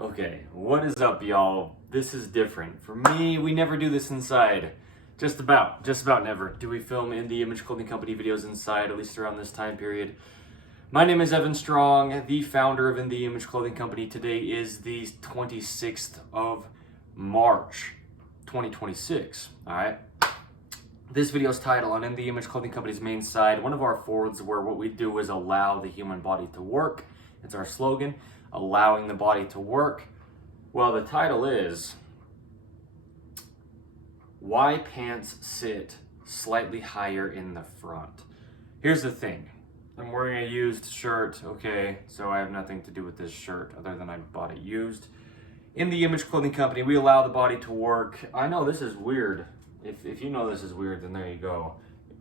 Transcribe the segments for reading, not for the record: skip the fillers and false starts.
Okay, what is up, y'all? This is different. For me, we never do this inside. Just about never do we film in the Image Clothing Company videos inside, at least around this time period. My name is Evan Strong, the founder of In the Image Clothing Company. Today is the 26th of March, 2026, all right? This video's title on In the Image Clothing Company's main side, one of our forwards where what we do is allow the human body to work. It's our slogan, allowing the body to work. Well, the title is Why Pants Sit Slightly Higher in the Front. Here's the thing. I'm wearing a used shirt, okay, so I have nothing to do with this shirt other than I bought it used. In the Image Clothing Company, we allow the body to work. I know this is weird. If you know this is weird, then there you go.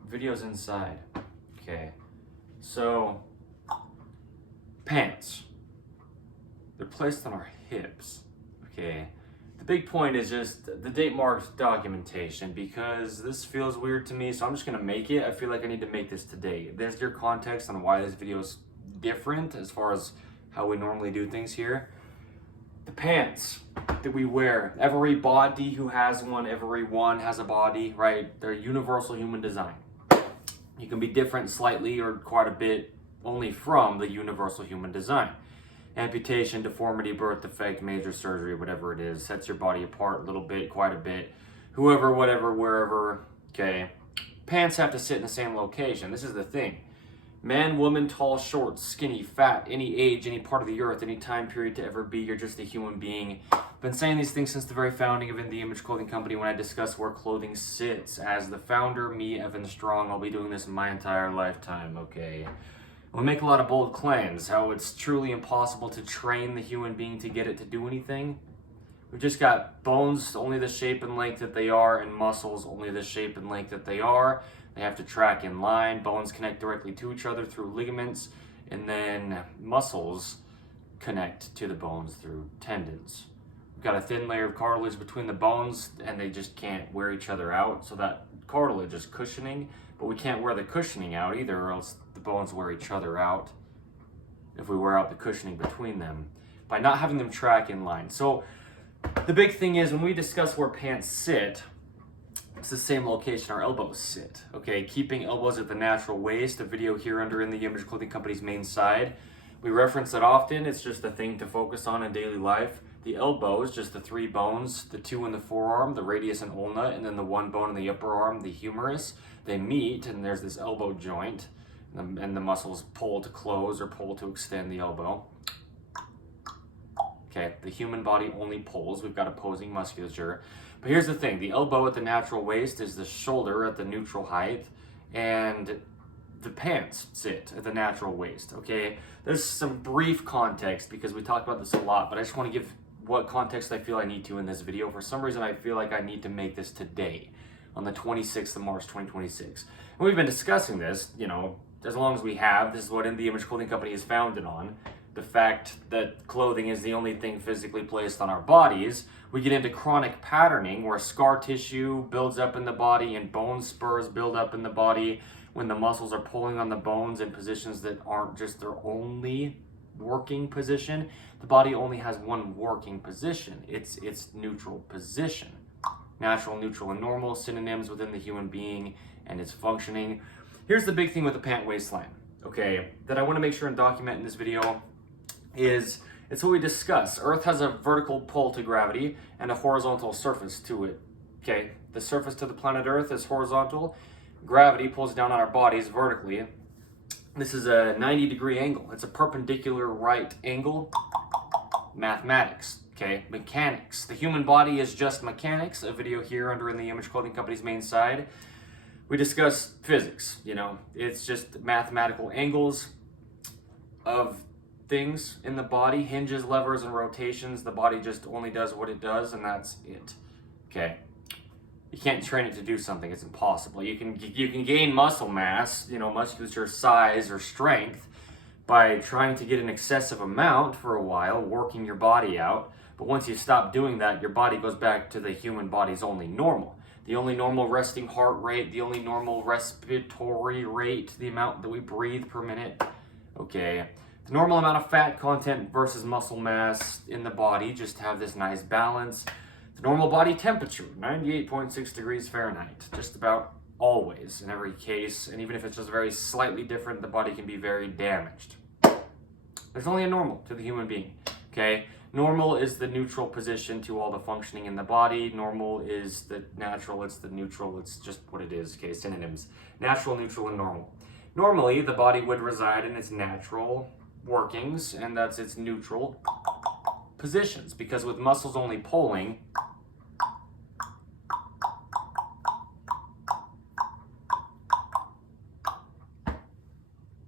Video's inside. Okay. So, pants. They're placed on our hips. Okay. The big point is just the date marks documentation because this feels weird to me, so I'm just gonna make it. I feel like I need to make this today. There's your context on why this video is different as far as how we normally do things here. The pants that we wear, every body who has one, everyone has a body, right? They're universal human design. You can be different slightly or quite a bit only from the universal human design. Amputation, deformity, birth defect, major surgery, whatever it is, sets your body apart a little bit, quite a bit. Whoever, whatever, wherever, okay. Pants have to sit in the same location. This is the thing. Man, woman, tall, short, skinny, fat, any age, any part of the earth, any time period to ever be, you're just a human being. I've been saying these things since the very founding of In the Image Clothing Company when I discuss where clothing sits. As the founder, me, Evan Strong, I'll be doing this my entire lifetime, okay? We make a lot of bold claims, how it's truly impossible to train the human being to get it to do anything. We've just got bones only the shape and length that they are, and muscles only the shape and length that they are. They have to track in line. Bones connect directly to each other through ligaments, and then muscles connect to the bones through tendons. We've got a thin layer of cartilage between the bones, and they just can't wear each other out, so that cartilage is cushioning, but we can't wear the cushioning out either, or else the bones wear each other out if we wear out the cushioning between them by not having them track in line. So the big thing is when we discuss where pants sit, it's the same location our elbows sit, okay? Keeping elbows at the natural waist, a video here under In the Image Clothing Company's main side. We reference it often, it's just a thing to focus on in daily life. The elbow is just the three bones, the two in the forearm, the radius and ulna, and then the one bone in the upper arm, the humerus. They meet, and there's this elbow joint, and the muscles pull to close or pull to extend the elbow. Okay, the human body only pulls. We've got opposing musculature. But here's the thing. The elbow at the natural waist is the shoulder at the neutral height, and the pants sit at the natural waist, okay? There's some brief context because we talk about this a lot, but I just want to give what context I feel I need to in this video. For some reason, I feel like I need to make this today on the 26th of March, 2026. And we've been discussing this, you know, as long as we have. This is what In the Image Clothing Company is founded on. The fact that clothing is the only thing physically placed on our bodies. We get into chronic patterning where scar tissue builds up in the body and bone spurs build up in the body when the muscles are pulling on the bones in positions that aren't just their only working position. The body only has one working position. It's its neutral position. Natural, neutral, and normal, synonyms within the human being and its functioning. Here's the big thing with the pant waistline, okay, that I want to make sure and document in this video is it's what we discuss. Earth has a vertical pull to gravity and a horizontal surface to it, okay? The surface to the planet Earth is horizontal. Gravity pulls down on our bodies vertically. This is a 90-degree angle. It's a perpendicular right angle. Mathematics, okay? Mechanics. The human body is just mechanics. A video here under In the Image Clothing Company's main side. We discuss physics, you know. It's just mathematical angles of things in the body, hinges, levers, and rotations. The body just only does what it does, and that's it, okay? You can't train it to do something. It's impossible. You can gain muscle mass, you know, musculature size or strength by trying to get an excessive amount for a while, working your body out. But once you stop doing that, your body goes back to the human body's only normal. The only normal resting heart rate, the only normal respiratory rate, the amount that we breathe per minute. Okay, The normal amount of fat content versus muscle mass in the body, just to have this nice balance. The normal body temperature, 98.6 degrees Fahrenheit, just about always in every case. And even if it's just very slightly different, the body can be very damaged. There's only a normal to the human being, okay? Normal is the neutral position to all the functioning in the body. Normal is the natural, it's the neutral, it's just what it is, okay? Synonyms, natural, neutral, and normal. Normally, the body would reside in its natural workings, and that's its neutral positions, because with muscles only pulling,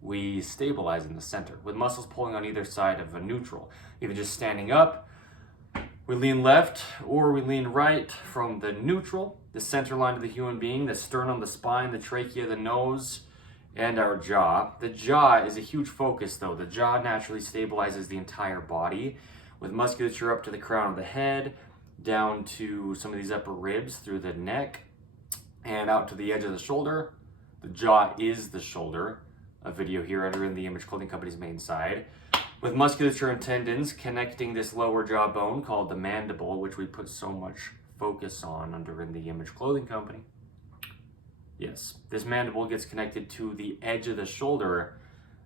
we stabilize in the center. With muscles pulling on either side of a neutral, either just standing up, we lean left or we lean right from the neutral, the center line of the human being, the sternum, the spine, the trachea, the nose, and our jaw. The jaw is a huge focus though. The jaw naturally stabilizes the entire body with musculature up to the crown of the head, down to some of these upper ribs through the neck, and out to the edge of the shoulder. The jaw is the shoulder. A video here under In the Image Clothing Company's main side, with musculature and tendons connecting this lower jawbone called the mandible, which we put so much focus on under In the Image Clothing Company. Yes, this mandible gets connected to the edge of the shoulder,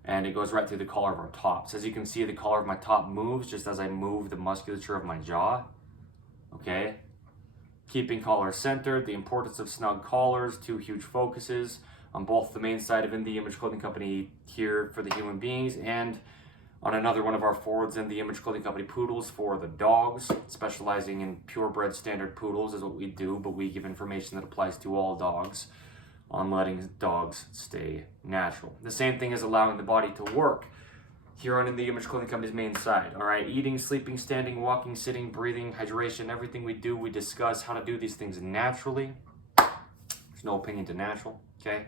and it goes right through the collar of our tops. As you can see, the collar of my top moves just as I move the musculature of my jaw. Okay, keeping collar centered, the importance of snug collars, two huge focuses on both the main side of In the Image Clothing Company here for the human beings, and on another one of our forwards In the Image Clothing Company poodles for the dogs. Specializing in purebred standard poodles is what we do, but we give information that applies to all dogs on letting dogs stay natural. The same thing is allowing the body to work here on In the Image Clothing Company's main side. All right, eating, sleeping, standing, walking, sitting, breathing, hydration, everything we do, we discuss how to do these things naturally. There's no opinion to natural, okay?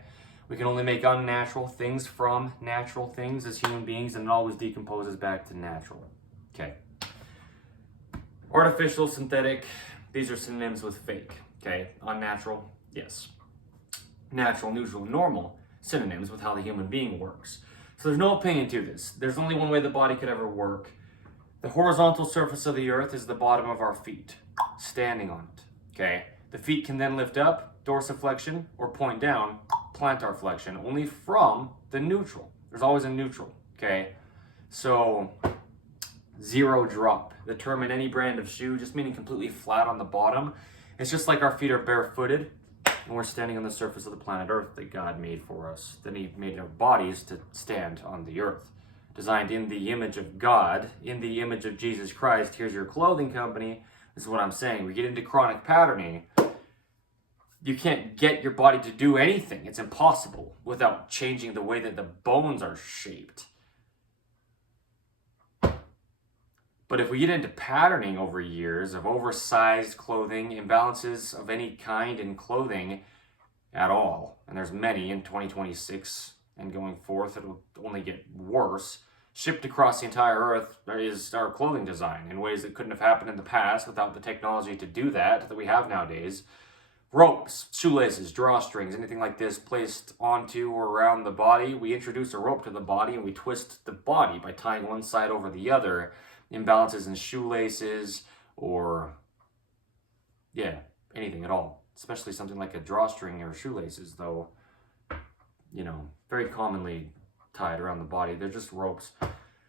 We can only make unnatural things from natural things as human beings, and it always decomposes back to natural. Okay. Artificial, synthetic, these are synonyms with fake. Okay. Unnatural, yes. Natural, neutral, normal, synonyms with how the human being works. So there's no opinion to this. There's only one way the body could ever work. The horizontal surface of the earth is the bottom of our feet, standing on it. Okay. The feet can then lift up, dorsiflexion, or point down, plantar flexion, only from the neutral. There's always a neutral, okay? So, zero drop. The term in any brand of shoe, just meaning completely flat on the bottom. It's just like our feet are barefooted, and we're standing on the surface of the planet Earth that God made for us. Then He made our bodies to stand on the earth. Designed in the image of God, in the image of Jesus Christ. Here's your clothing company. This is what I'm saying. We get into chronic patterning. You can't get your body to do anything. It's impossible without changing the way that the bones are shaped. But if we get into patterning over years of oversized clothing, imbalances of any kind in clothing at all, and there's many in 2026 and going forth, it'll only get worse, shipped across the entire earth is our clothing design in ways that couldn't have happened in the past without the technology to do that we have nowadays. Ropes, shoelaces, drawstrings, anything like this placed onto or around the body. We introduce a rope to the body and we twist the body by tying one side over the other. Imbalances in shoelaces or, yeah, anything at all. Especially something like a drawstring or shoelaces, though, you know, very commonly tied around the body. They're just ropes.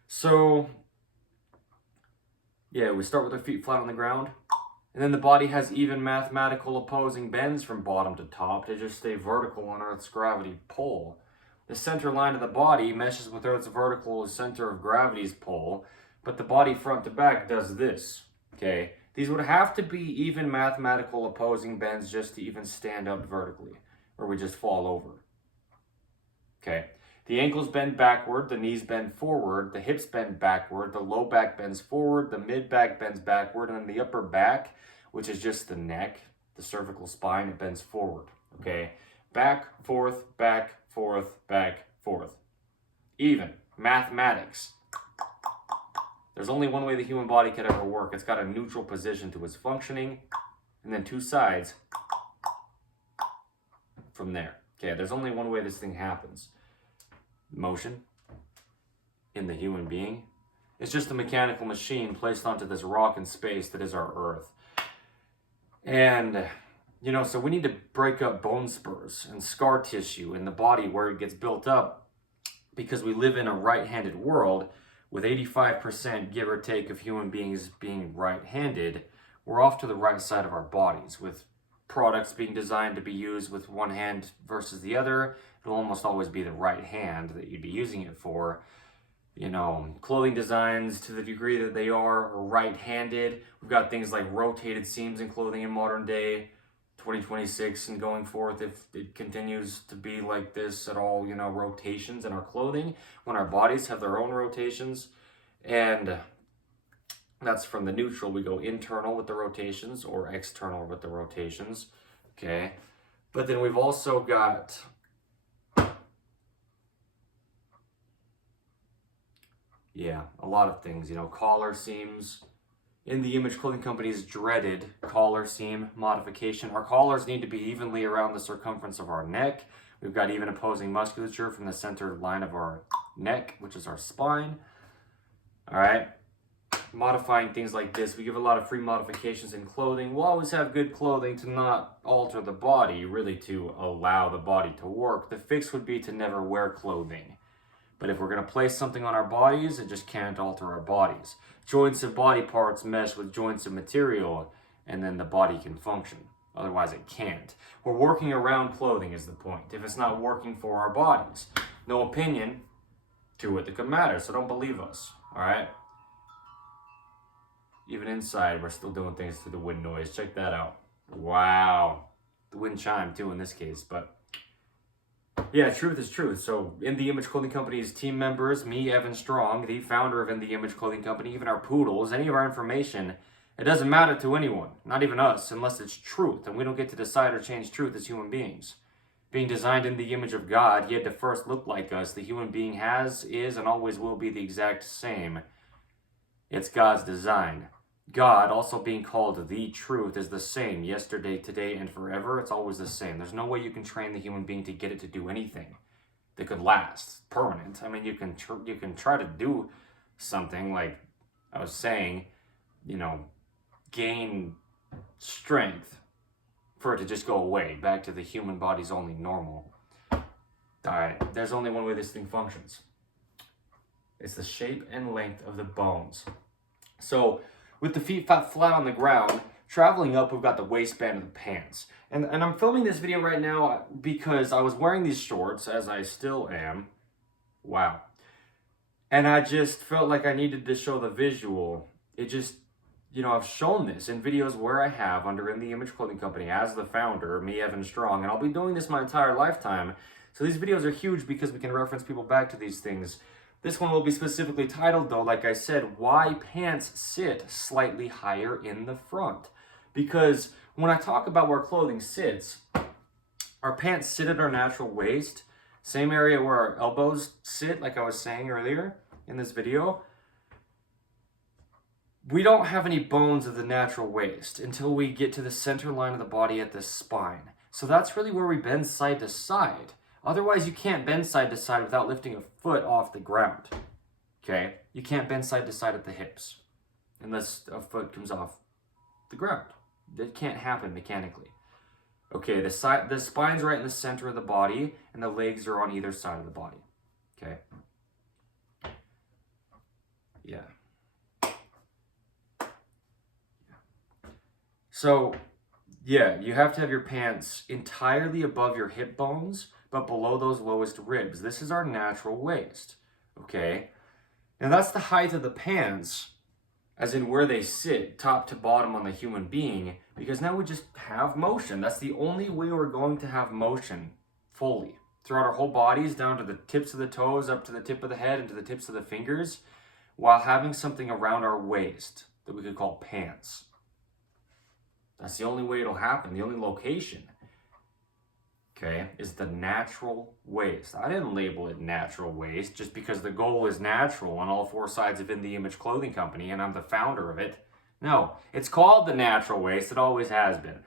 So, yeah, we start with our feet flat on the ground. And then the body has even mathematical opposing bends from bottom to top to just stay vertical on Earth's gravity pull. The center line of the body meshes with Earth's vertical center of gravity's pull, but the body front to back does this, okay? These would have to be even mathematical opposing bends just to even stand up vertically, or we just fall over, okay? The ankles bend backward, the knees bend forward, the hips bend backward, the low back bends forward, the mid back bends backward, and then the upper back, which is just the neck, the cervical spine, it bends forward, okay? Back, forth, back, forth, back, forth. Even. Mathematics. There's only one way the human body could ever work. It's got a neutral position to its functioning, and then two sides from there. Okay, there's only one way this thing happens. Motion, in the human being. It's just a mechanical machine placed onto this rock in space that is our Earth. And, you know, so we need to break up bone spurs and scar tissue in the body where it gets built up, because we live in a right-handed world with 85%, give or take, of human beings being right-handed. We're off to the right side of our bodies, with products being designed to be used with one hand versus the other. It'll almost always be the right hand that you'd be using it for. You know, clothing designs, to the degree that they are right-handed. We've got things like rotated seams in clothing in modern day, 2026 and going forth, if it continues to be like this at all, you know, rotations in our clothing, when our bodies have their own rotations. And that's from the neutral. We go internal with the rotations or external with the rotations, okay? But then we've also got a lot of things, you know, collar seams. In the Image Clothing Company's dreaded collar seam modification, our collars need to be evenly around the circumference of our neck. We've got even opposing musculature from the center line of our neck, which is our spine. All right. Modifying things like this, we give a lot of free modifications in clothing. We'll always have good clothing to not alter the body, really to allow the body to work. The fix would be to never wear clothing. But if we're going to place something on our bodies, it just can't alter our bodies. Joints of body parts mesh with joints of material, and then the body can function. Otherwise, it can't. We're working around clothing is the point. If it's not working for our bodies, no opinion to it that could matter, so don't believe us, all right? Even inside, we're still doing things through the wind noise. Check that out. Wow. The wind chime, too, in this case, but yeah, truth is truth. So, In The Image Clothing Company's team members, me, Evan Strong, the founder of In The Image Clothing Company, even our poodles, any of our information, it doesn't matter to anyone, not even us, unless it's truth, and we don't get to decide or change truth as human beings. Being designed in the image of God, he had to first look like us. The human being is, and always will be the exact same. It's God's design. God, also being called the truth, is the same yesterday, today, and forever. It's always the same. There's no way you can train the human being to get it to do anything that could last, permanent. I mean, you can try to do something, like I was saying, you know, gain strength for it to just go away, back to the human body's only normal. All right, there's only one way this thing functions. It's the shape and length of the bones. So, with the feet flat on the ground, traveling up, we've got the waistband of the pants. And I'm filming this video right now because I was wearing these shorts, as I still am. Wow. And I just felt like I needed to show the visual. It just, you know, I've shown this in videos where I have under In The Image Clothing Company as the founder, me, Evan Strong, and I'll be doing this my entire lifetime. So these videos are huge because we can reference people back to these things. This one will be specifically titled, though, like I said, Why Pants Sit Slightly Higher in the Front. Because when I talk about where clothing sits, our pants sit at our natural waist, same area where our elbows sit, like I was saying earlier in this video. We don't have any bones of the natural waist until we get to the center line of the body at the spine. So that's really where we bend side to side. Otherwise, you can't bend side to side without lifting a foot off the ground, okay? You can't bend side to side at the hips unless a foot comes off the ground. That can't happen mechanically. Okay, the spine's right in the center of the body, and the legs are on either side of the body, okay? Yeah. So, yeah, you have to have your pants entirely above your hip bones, but below those lowest ribs. This is our natural waist, okay? And that's the height of the pants, as in where they sit, top to bottom on the human being, because now we just have motion. That's the only way we're going to have motion fully. Throughout our whole bodies, down to the tips of the toes, up to the tip of the head, and to the tips of the fingers, while having something around our waist that we could call pants. That's the only way it'll happen, the only location. Okay, is the natural waist. I didn't label it natural waist just because the goal is natural on all four sides of In The Image Clothing Company and I'm the founder of it. No, it's called the natural waist. It always has been.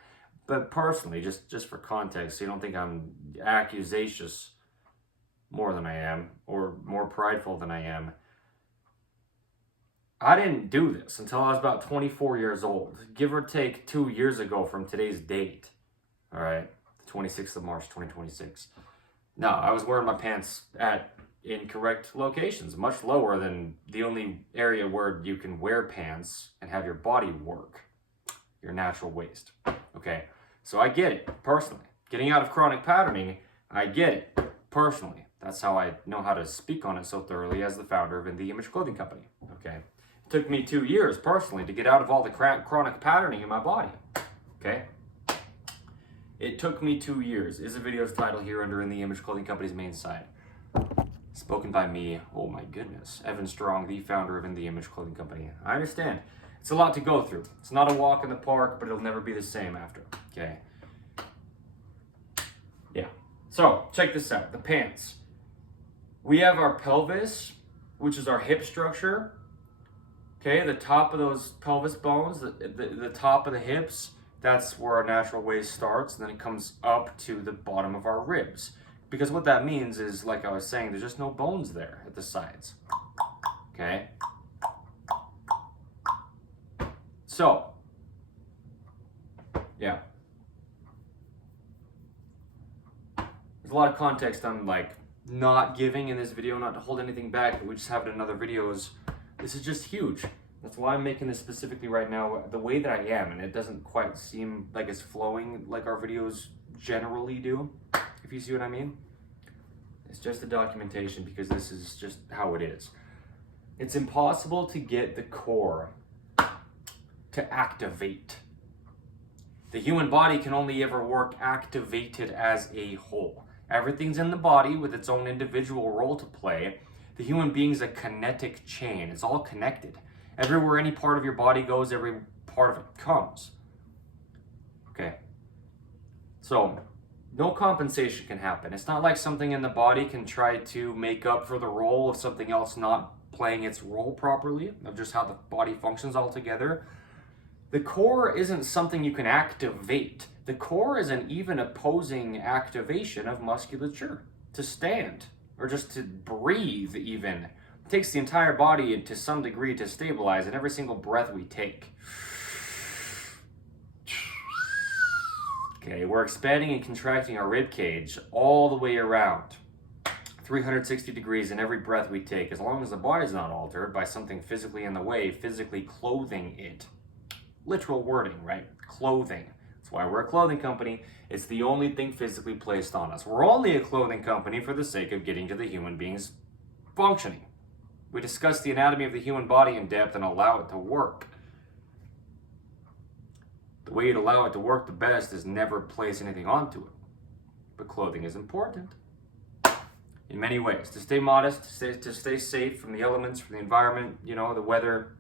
But personally, just for context, so you don't think I'm accusatious more than I am or more prideful than I am, I didn't do this until I was about 24 years old, give or take 2 years ago from today's date. All right, 26th of March, 2026. No, I was wearing my pants at incorrect locations, much lower than the only area where you can wear pants and have your body work, your natural waist. Okay, so I get it personally. Getting out of chronic patterning, I get it personally. That's how I know how to speak on it so thoroughly as the founder of the Image Clothing Company. Okay, it took me 2 years personally to get out of all the chronic patterning in my body. Okay. It took me 2 years. Is the video's title here under In the Image Clothing Company's main site. Spoken by me, oh my goodness, Evan Strong, the founder of In the Image Clothing Company. I understand. It's a lot to go through. It's not a walk in the park, but it'll never be the same after. Okay. Yeah. So, check this out. The pants. We have our pelvis, which is our hip structure. Okay, the top of those pelvis bones, the top of the hips, that's where our natural waist starts, and then it comes up to the bottom of our ribs. Because what that means is, like I was saying, there's just no bones there at the sides. Okay? So, yeah. There's a lot of context I'm like not giving in this video, not to hold anything back, but we just have it in other videos. This is just huge. That's why I'm making this specifically right now the way that I am, and it doesn't quite seem like it's flowing like our videos generally do, if you see what I mean. It's just a documentation because this is just how it is. It's impossible to get the core to activate. The human body can only ever work activated as a whole. Everything's in the body with its own individual role to play. The human being's a kinetic chain. It's all connected. Everywhere any part of your body goes, every part of it comes. Okay. So, no compensation can happen. It's not like something in the body can try to make up for the role of something else not playing its role properly, of just how the body functions altogether. The core isn't something you can activate. The core is an even opposing activation of musculature to stand, or just to breathe even. It takes the entire body to some degree to stabilize in every single breath we take. Okay, we're expanding and contracting our rib cage all the way around, 360 degrees in every breath we take, as long as the body's not altered by something physically in the way, physically clothing it. Literal wording, right? Clothing. That's why we're a clothing company. It's the only thing physically placed on us. We're only a clothing company for the sake of getting to the human being's functioning. We discuss the anatomy of the human body in depth and allow it to work. The way you'd allow it to work the best is never place anything onto it. But clothing is important in many ways. To stay modest, to stay safe from the elements, from the environment, you know, the weather.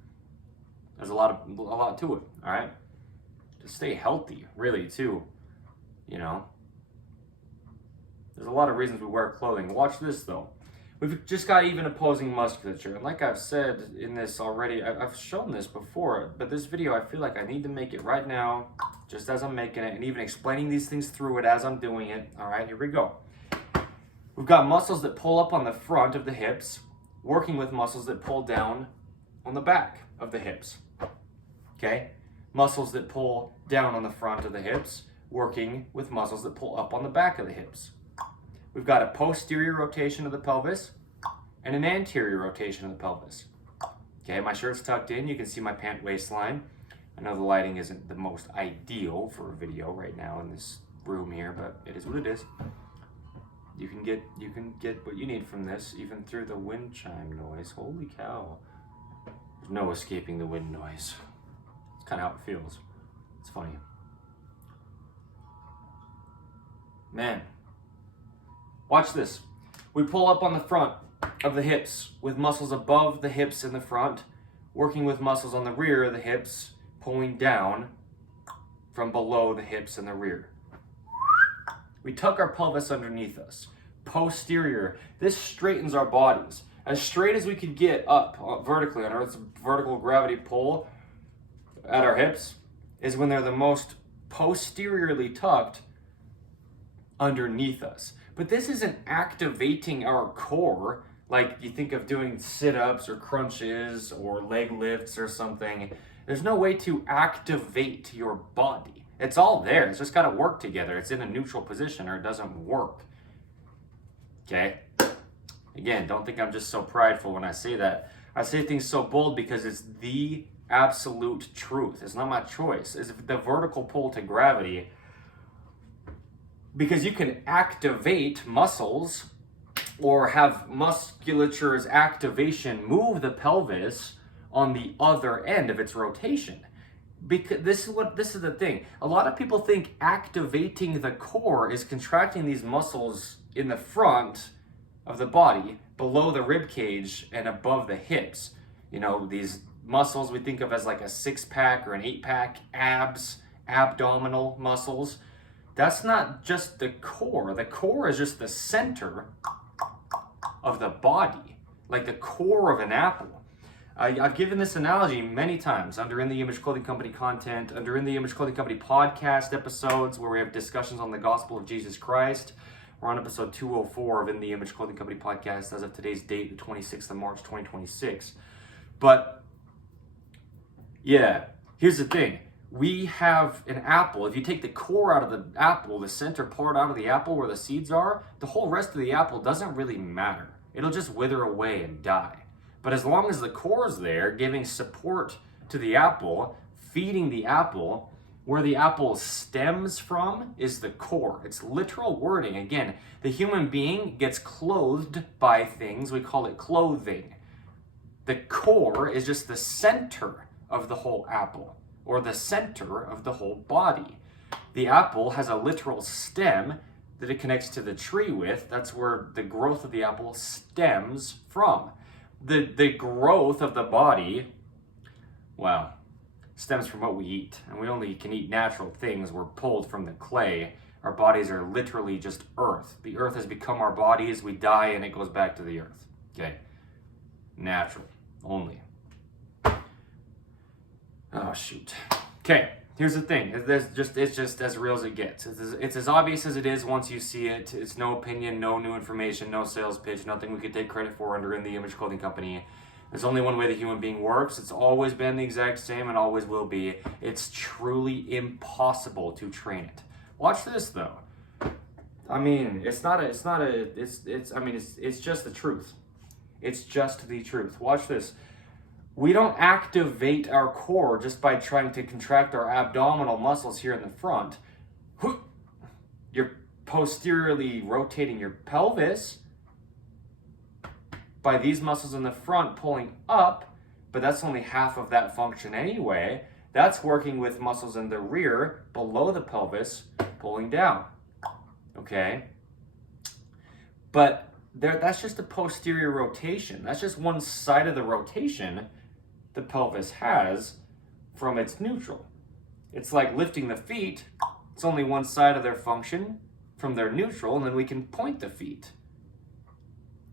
There's a lot to it, all right? To stay healthy, really, too, you know? There's a lot of reasons we wear clothing. Watch this, though. We've just got even opposing musculature. And like I've said in this already, I've shown this before, but this video, I feel like I need to make it right now, just as I'm making it, and even explaining these things through it as I'm doing it. All right, here we go. We've got muscles that pull up on the front of the hips, working with muscles that pull down on the back of the hips. Okay? Muscles that pull down on the front of the hips, working with muscles that pull up on the back of the hips. We've got a posterior rotation of the pelvis and an anterior rotation of the pelvis. Okay, my shirt's tucked in. You can see my pant waistline. I know the lighting isn't the most ideal for a video right now in this room here, but it is what it is. You can get what you need from this, even through the wind chime noise. Holy cow. There's no escaping the wind noise. It's kind of how it feels. It's funny. Man. Watch this. We pull up on the front of the hips with muscles above the hips in the front, working with muscles on the rear of the hips, pulling down from below the hips in the rear. We tuck our pelvis underneath us. Posterior. This straightens our bodies. As straight as we could get up vertically on Earth's vertical gravity pull at our hips is when they're the most posteriorly tucked underneath us. But this isn't activating our core Like you think of doing sit-ups or crunches or leg lifts or something. There's no way to activate your body. It's all there. It's just got to work together. It's in a neutral position or it doesn't work. Okay? Again, don't think I'm just so prideful when I say that. I say things so bold because it's the absolute truth. It's not my choice. It's the vertical pull to gravity. Because you can activate muscles or have musculature's activation move the pelvis on the other end of its rotation. Because this is the thing. A lot of people think activating the core is contracting these muscles in the front of the body, below the rib cage and above the hips. You know, these muscles we think of as like a 6-pack or an 8-pack, abs, abdominal muscles. That's not just the core. The core is just the center of the body, like the core of an apple. I've given this analogy many times under In the Image Clothing Company content, under In the Image Clothing Company podcast episodes where we have discussions on the gospel of Jesus Christ. We're on episode 204 of In the Image Clothing Company podcast as of today's date, the 26th of March, 2026. But yeah, here's the thing. We have an apple. If you take the core out of the apple, the center part out of the apple where the seeds are, the whole rest of the apple doesn't really matter. It'll just wither away and die. But as long as the core is there, giving support to the apple, feeding the apple, where the apple stems from is the core. It's literal wording. Again, the human being gets clothed by things. We call it clothing. The core is just the center of the whole apple, or the center of the whole body. The apple has a literal stem that it connects to the tree with. That's where the growth of the apple stems from. The growth of the body, well, stems from what we eat. And we only can eat natural things. We're pulled from the clay. Our bodies are literally just earth. The earth has become our bodies. We die and it goes back to the earth. Okay? Natural. Only. Oh, shoot. Okay, here's the thing. It's just as real as it gets. It's as obvious as it is once you see it. It's no opinion, no new information, no sales pitch, nothing we could take credit for under In the Image Clothing Company. There's only one way the human being works. It's always been the exact same and always will be. It's truly impossible to train it. Watch this though. I mean, it's just the truth. It's just the truth. Watch this. We don't activate our core just by trying to contract our abdominal muscles here in the front. You're posteriorly rotating your pelvis by these muscles in the front pulling up, but that's only half of that function anyway. That's working with muscles in the rear below the pelvis pulling down. Okay? But that's just a posterior rotation. That's just one side of the rotation the pelvis has from its neutral. It's like lifting the feet. It's only one side of their function from their neutral, and then we can point the feet.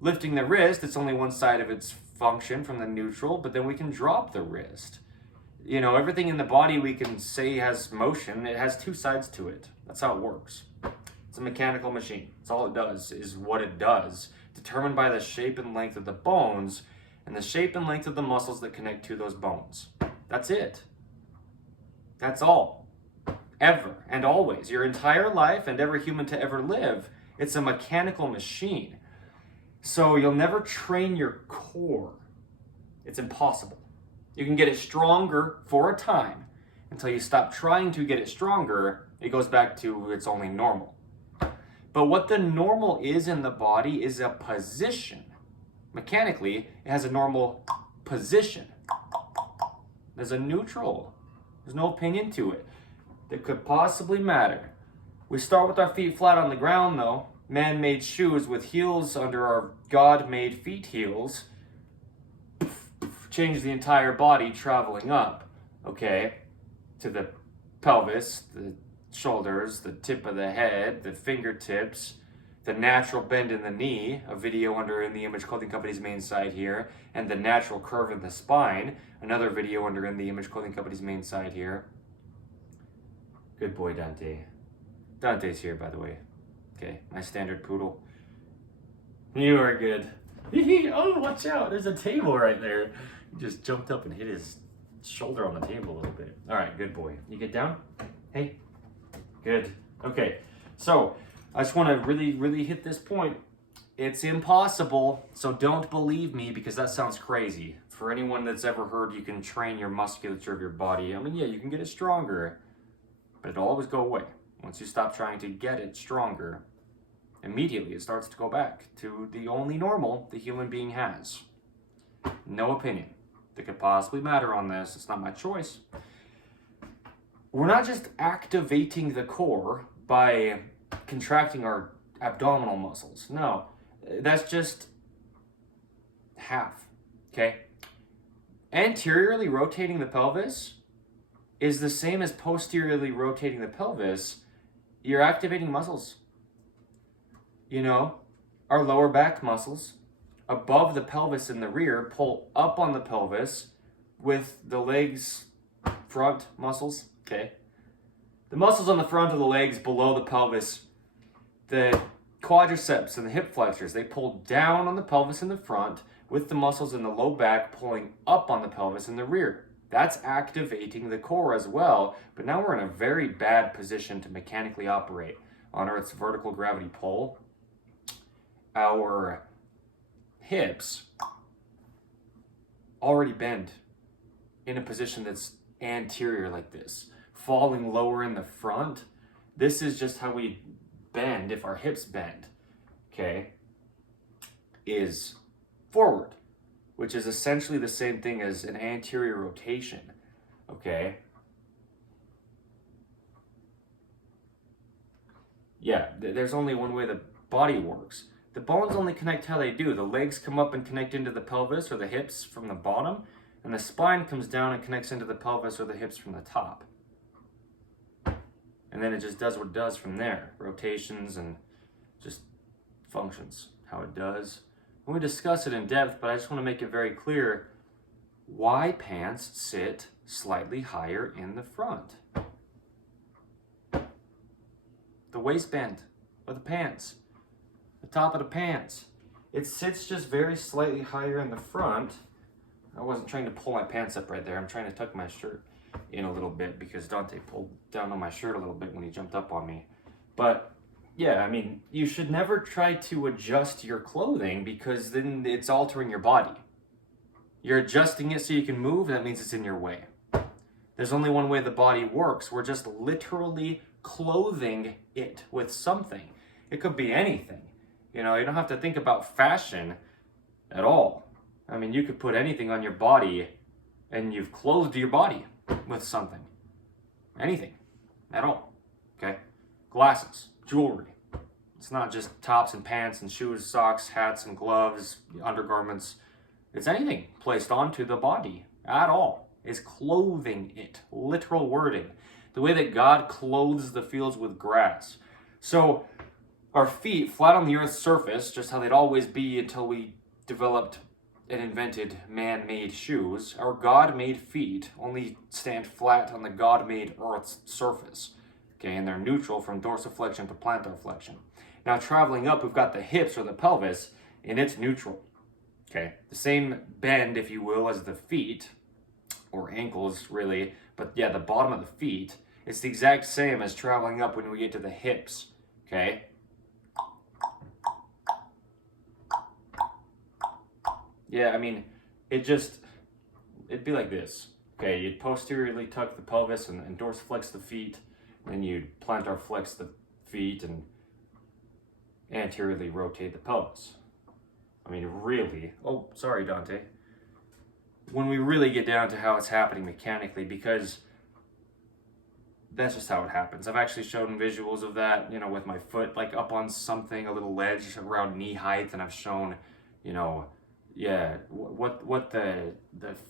Lifting the wrist, it's only one side of its function from the neutral, but then we can drop the wrist. You know, everything in the body we can say has motion. It has two sides to it. That's how it works. It's a mechanical machine. That's all it does, is what it does, determined by the shape and length of the bones and the shape and length of the muscles that connect to those bones. That's it. That's all. Ever and always. Your entire life and every human to ever live, it's a mechanical machine. So you'll never train your core. It's impossible. You can get it stronger for a time. Until you stop trying to get it stronger, it goes back to it's only normal. But what the normal is in the body is a position. Mechanically, it has a normal position. There's a neutral. There's no opinion to it that could possibly matter. We start with our feet flat on the ground though. Man-made shoes with heels under our God-made feet heels. Change the entire body traveling up, okay, to the pelvis, the shoulders, the tip of the head, the fingertips, the natural bend in the knee, a video under In the Image Clothing Company's main site here, and the natural curve in the spine, another video under In the Image Clothing Company's main site here. Good boy, Dante. Dante's here, by the way. Okay, my standard poodle. You are good. Oh, watch out. There's a table right there. He just jumped up and hit his shoulder on the table a little bit. All right, good boy. You get down? Hey. Good. Okay. So I just want to really hit this point. It's impossible, so don't believe me because that sounds crazy. For anyone that's ever heard you can train your musculature of your body, I mean, yeah, you can get it stronger, but it'll always go away. Once you stop trying to get it stronger, immediately it starts to go back to the only normal the human being has. No opinion that could possibly matter on this. It's not my choice. We're not just activating the core by contracting our abdominal muscles. No, that's just half, okay? Anteriorly rotating the pelvis is the same as posteriorly rotating the pelvis. You're activating muscles. You know, our lower back muscles above the pelvis in the rear pull up on the pelvis with the legs front muscles, okay? The muscles on the front of the legs below the pelvis, the quadriceps and the hip flexors, they pull down on the pelvis in the front with the muscles in the low back pulling up on the pelvis in the rear. That's activating the core as well, but now we're in a very bad position to mechanically operate on Earth's vertical gravity pull. Our hips already bend in a position that's anterior like this, falling lower in the front. This is just how we bend if our hips bend, okay, is forward, which is essentially the same thing as an anterior rotation, okay? Yeah, there's only one way the body works. The bones only connect how they do. The legs come up and connect into the pelvis or the hips from the bottom, and the spine comes down and connects into the pelvis or the hips from the top. And then it just does what it does from there. Rotations and just functions how it does. And we discuss it in depth, but I just want to make it very clear why pants sit slightly higher in the front. The waistband of the pants, the top of the pants. It sits just very slightly higher in the front. I wasn't trying to pull my pants up right there. I'm trying to tuck my shirt in a little bit because Dante pulled down on my shirt a little bit when he jumped up on me. But yeah, I mean, you should never try to adjust your clothing because then it's altering your body. You're adjusting it so you can move, that means it's in your way. There's only one way the body works. We're just literally clothing it with something. It could be anything. You know, you don't have to think about fashion at all. I mean, you could put anything on your body and you've clothed your body with something. Anything at all, okay? Glasses, jewelry. It's not just tops and pants and shoes, socks, hats and gloves, undergarments. It's anything placed onto the body at all. Is clothing it. Literal wording. The way that God clothes the fields with grass. So our feet flat on the earth's surface, just how they'd always be until we developed and invented man-made shoes, our God-made feet only stand flat on the God-made earth's surface. Okay, and they're neutral from dorsiflexion to plantar flexion. Now traveling up, we've got the hips or the pelvis, and it's neutral. Okay, the same bend, if you will, as the feet, or ankles really, but yeah, the bottom of the feet, it's the exact same as traveling up when we get to the hips, okay? Yeah, I mean, it'd be like this. Okay, you'd posteriorly tuck the pelvis and dorsiflex the feet, then you'd plantar flex the feet and anteriorly rotate the pelvis. I mean, really, oh, sorry, Dante. When we really get down to how it's happening mechanically, because that's just how it happens. I've actually shown visuals of that, you know, with my foot like up on something, a little ledge around knee height, and I've shown, you know, yeah, what the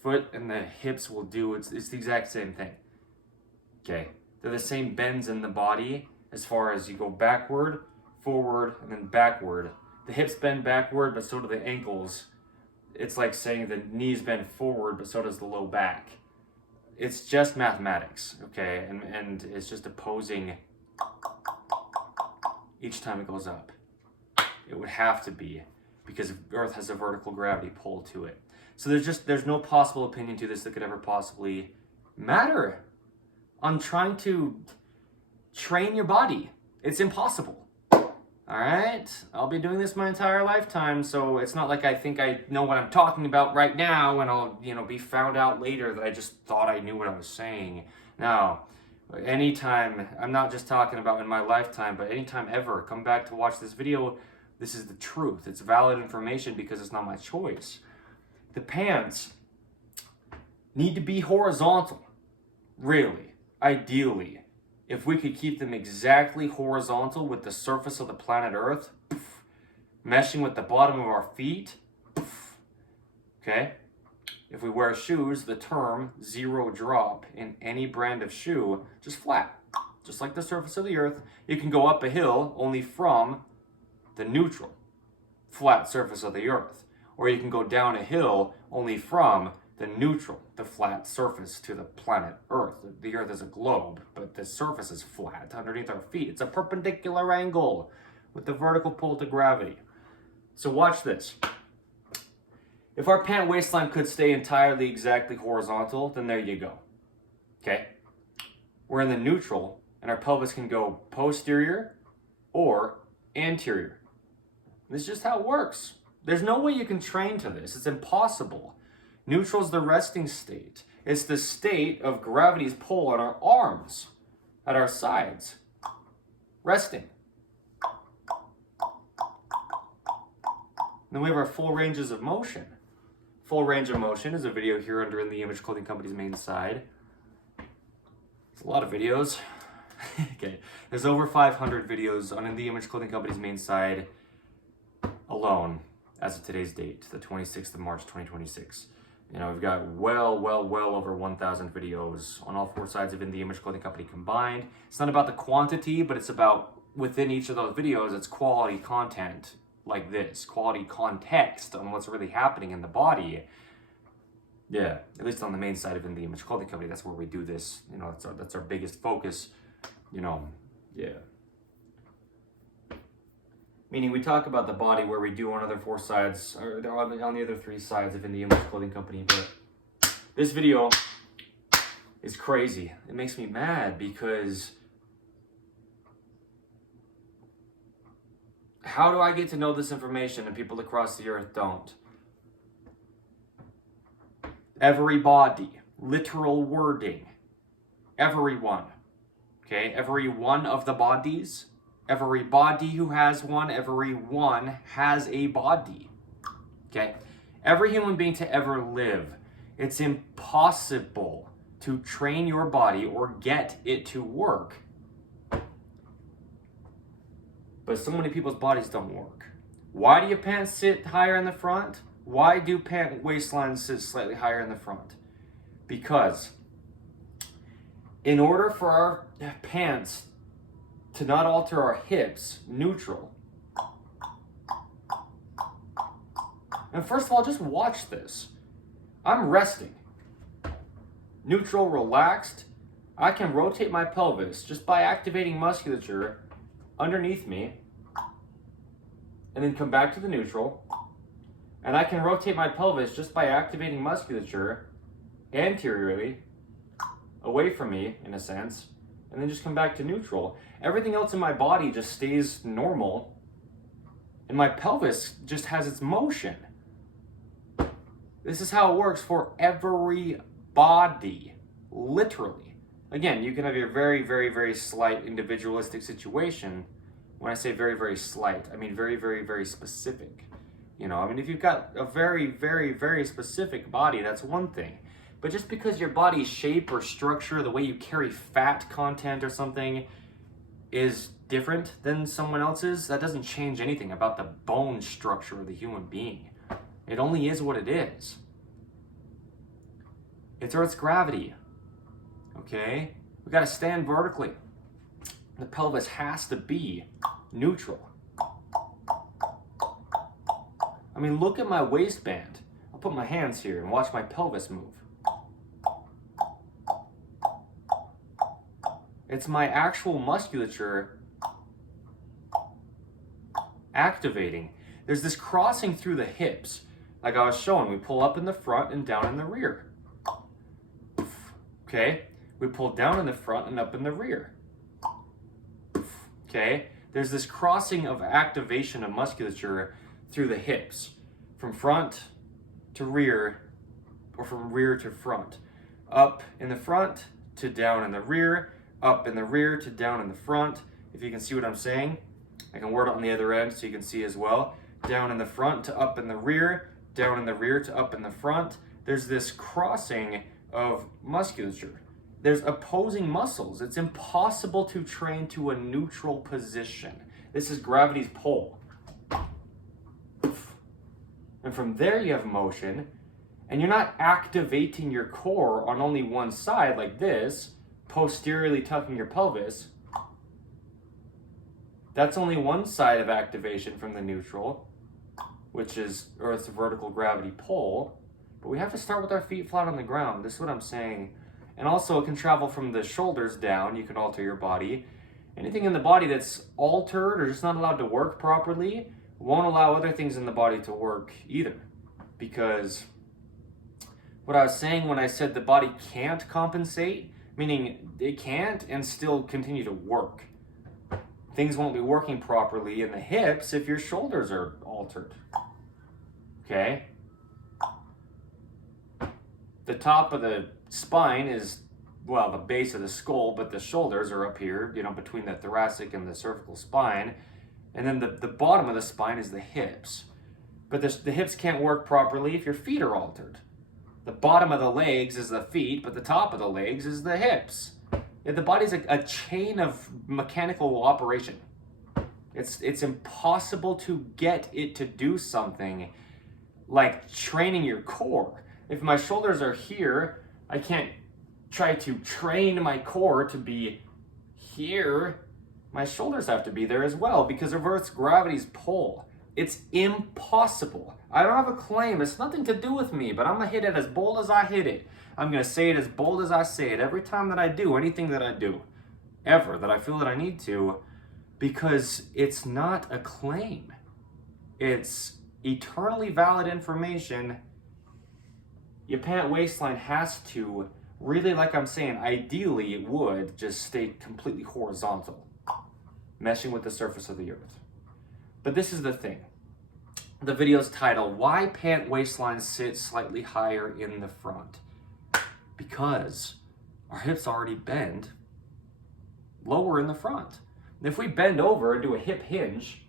foot and the hips will do. It's the exact same thing. Okay, they're the same bends in the body as far as you go backward, forward, and then backward. The hips bend backward, but so do the ankles. It's like saying the knees bend forward, but so does the low back. It's just mathematics, okay? And it's just opposing each time it goes up. It would have to be. because Earth has a vertical gravity pull to it. So there's no possible opinion to this that could ever possibly matter on trying to train your body. It's impossible. All right, I'll be doing this my entire lifetime, so it's not like I think I know what I'm talking about right now and I'll, be found out later that I just thought I knew what I was saying. No, anytime, I'm not just talking about in my lifetime, but anytime ever, come back to watch this video. This is the truth. It's valid information because it's not my choice. The pants need to be horizontal, really, ideally. If we could keep them exactly horizontal with the surface of the planet Earth, meshing with the bottom of our feet, okay? If we wear shoes, the term zero drop in any brand of shoe, just flat, just like the surface of the Earth. You can go up a hill only from the neutral, flat surface of the Earth. Or you can go down a hill only from the neutral, the flat surface to the planet Earth. The Earth is a globe, but the surface is flat underneath our feet. It's a perpendicular angle with the vertical pull to gravity. So watch this. If our pant waistline could stay entirely exactly horizontal, then there you go. Okay? We're in the neutral, and our pelvis can go posterior or anterior. This is just how it works. There's no way you can train to this. It's impossible. Neutral is the resting state. It's the state of gravity's pull on our arms, at our sides. Resting. Then we have our full ranges of motion. Full range of motion is a video here under In The Image Clothing Company's main side. It's a lot of videos. Okay, there's over 500 videos on In The Image Clothing Company's main side alone as of today's date, the 26th of March, 2026. We've got well over 1,000 videos on all four sides of In The Image Clothing Company combined. It's not about the quantity, but it's about within each of those videos, it's quality content like this, quality context on what's really happening in the body. Yeah, at least on the main side of In The Image Clothing Company, that's where we do this. That's our biggest focus. Yeah. Meaning we talk about the body where we do on other four sides, or on the other three sides of In The Image Clothing Company, but this video is crazy. It makes me mad because how do I get to know this information and people across the earth don't? Everybody, literal wording, everyone, okay? Every one of the bodies. Everybody who has one, everyone has a body, okay? Every human being to ever live, it's impossible to train your body or get it to work. But so many people's bodies don't work. Why do your pants sit higher in the front? Why do pant waistlines sit slightly higher in the front? Because in order for our pants to not alter our hips, neutral. And first of all, just watch this. I'm resting. Neutral, relaxed. I can rotate my pelvis just by activating musculature underneath me and then come back to the neutral. And I can rotate my pelvis just by activating musculature anteriorly, away from me in a sense, and then just come back to neutral. Everything else in my body just stays normal, and my pelvis just has its motion. This is how it works for every body, literally. Again, you can have your very slight individualistic situation. When I say very slight, I mean very specific. If you've got a very specific body, that's one thing. But just because your body's shape or structure, the way you carry fat content or something is different than someone else's, that doesn't change anything about the bone structure of the human being. It only is what it is. It's Earth's gravity. Okay? We gotta stand vertically. The pelvis has to be neutral. Look at my waistband. I'll put my hands here and watch my pelvis move. It's my actual musculature activating. There's this crossing through the hips. Like I was showing, we pull up in the front and down in the rear. Okay, we pull down in the front and up in the rear. Okay, there's this crossing of activation of musculature through the hips, from front to rear, or from rear to front. Up in the front to down in the rear, up in the rear to down in the front. If you can see what I'm saying, I can word it on the other end so you can see as well. Down in the front to up in the rear, down in the rear to up in the front. There's this crossing of musculature. There's opposing muscles. It's impossible to train to a neutral position. This is gravity's pull. And from there you have motion, and you're not activating your core on only one side like this, posteriorly tucking your pelvis. That's only one side of activation from the neutral, which is Earth's vertical gravity pull. But we have to start with our feet flat on the ground. This is what I'm saying. And also it can travel from the shoulders down. You can alter your body. Anything in the body that's altered or just not allowed to work properly won't allow other things in the body to work either. Because what I was saying when I said the body can't compensate, meaning it can't and still continue to work. Things won't be working properly in the hips if your shoulders are altered. Okay? The top of the spine is, well, the base of the skull, but the shoulders are up here, between the thoracic and the cervical spine. And then the bottom of the spine is the hips. But the hips can't work properly if your feet are altered. The bottom of the legs is the feet, but the top of the legs is the hips. The body's a chain of mechanical operation. It's impossible to get it to do something like training your core. If my shoulders are here, I can't try to train my core to be here. My shoulders have to be there as well because of Earth's gravity's pull. It's impossible. I don't have a claim. It's nothing to do with me, but I'm going to hit it as bold as I hit it. I'm going to say it as bold as I say it every time that I do anything that I do, ever, that I feel that I need to, because it's not a claim. It's eternally valid information. Your pant waistline has to, really, like I'm saying, ideally it would just stay completely horizontal, meshing with the surface of the earth. But this is the thing. The video's title, Why Pant Waistlines Sit Slightly Higher in the Front. Because our hips already bend lower in the front. And if we bend over and do a hip hinge,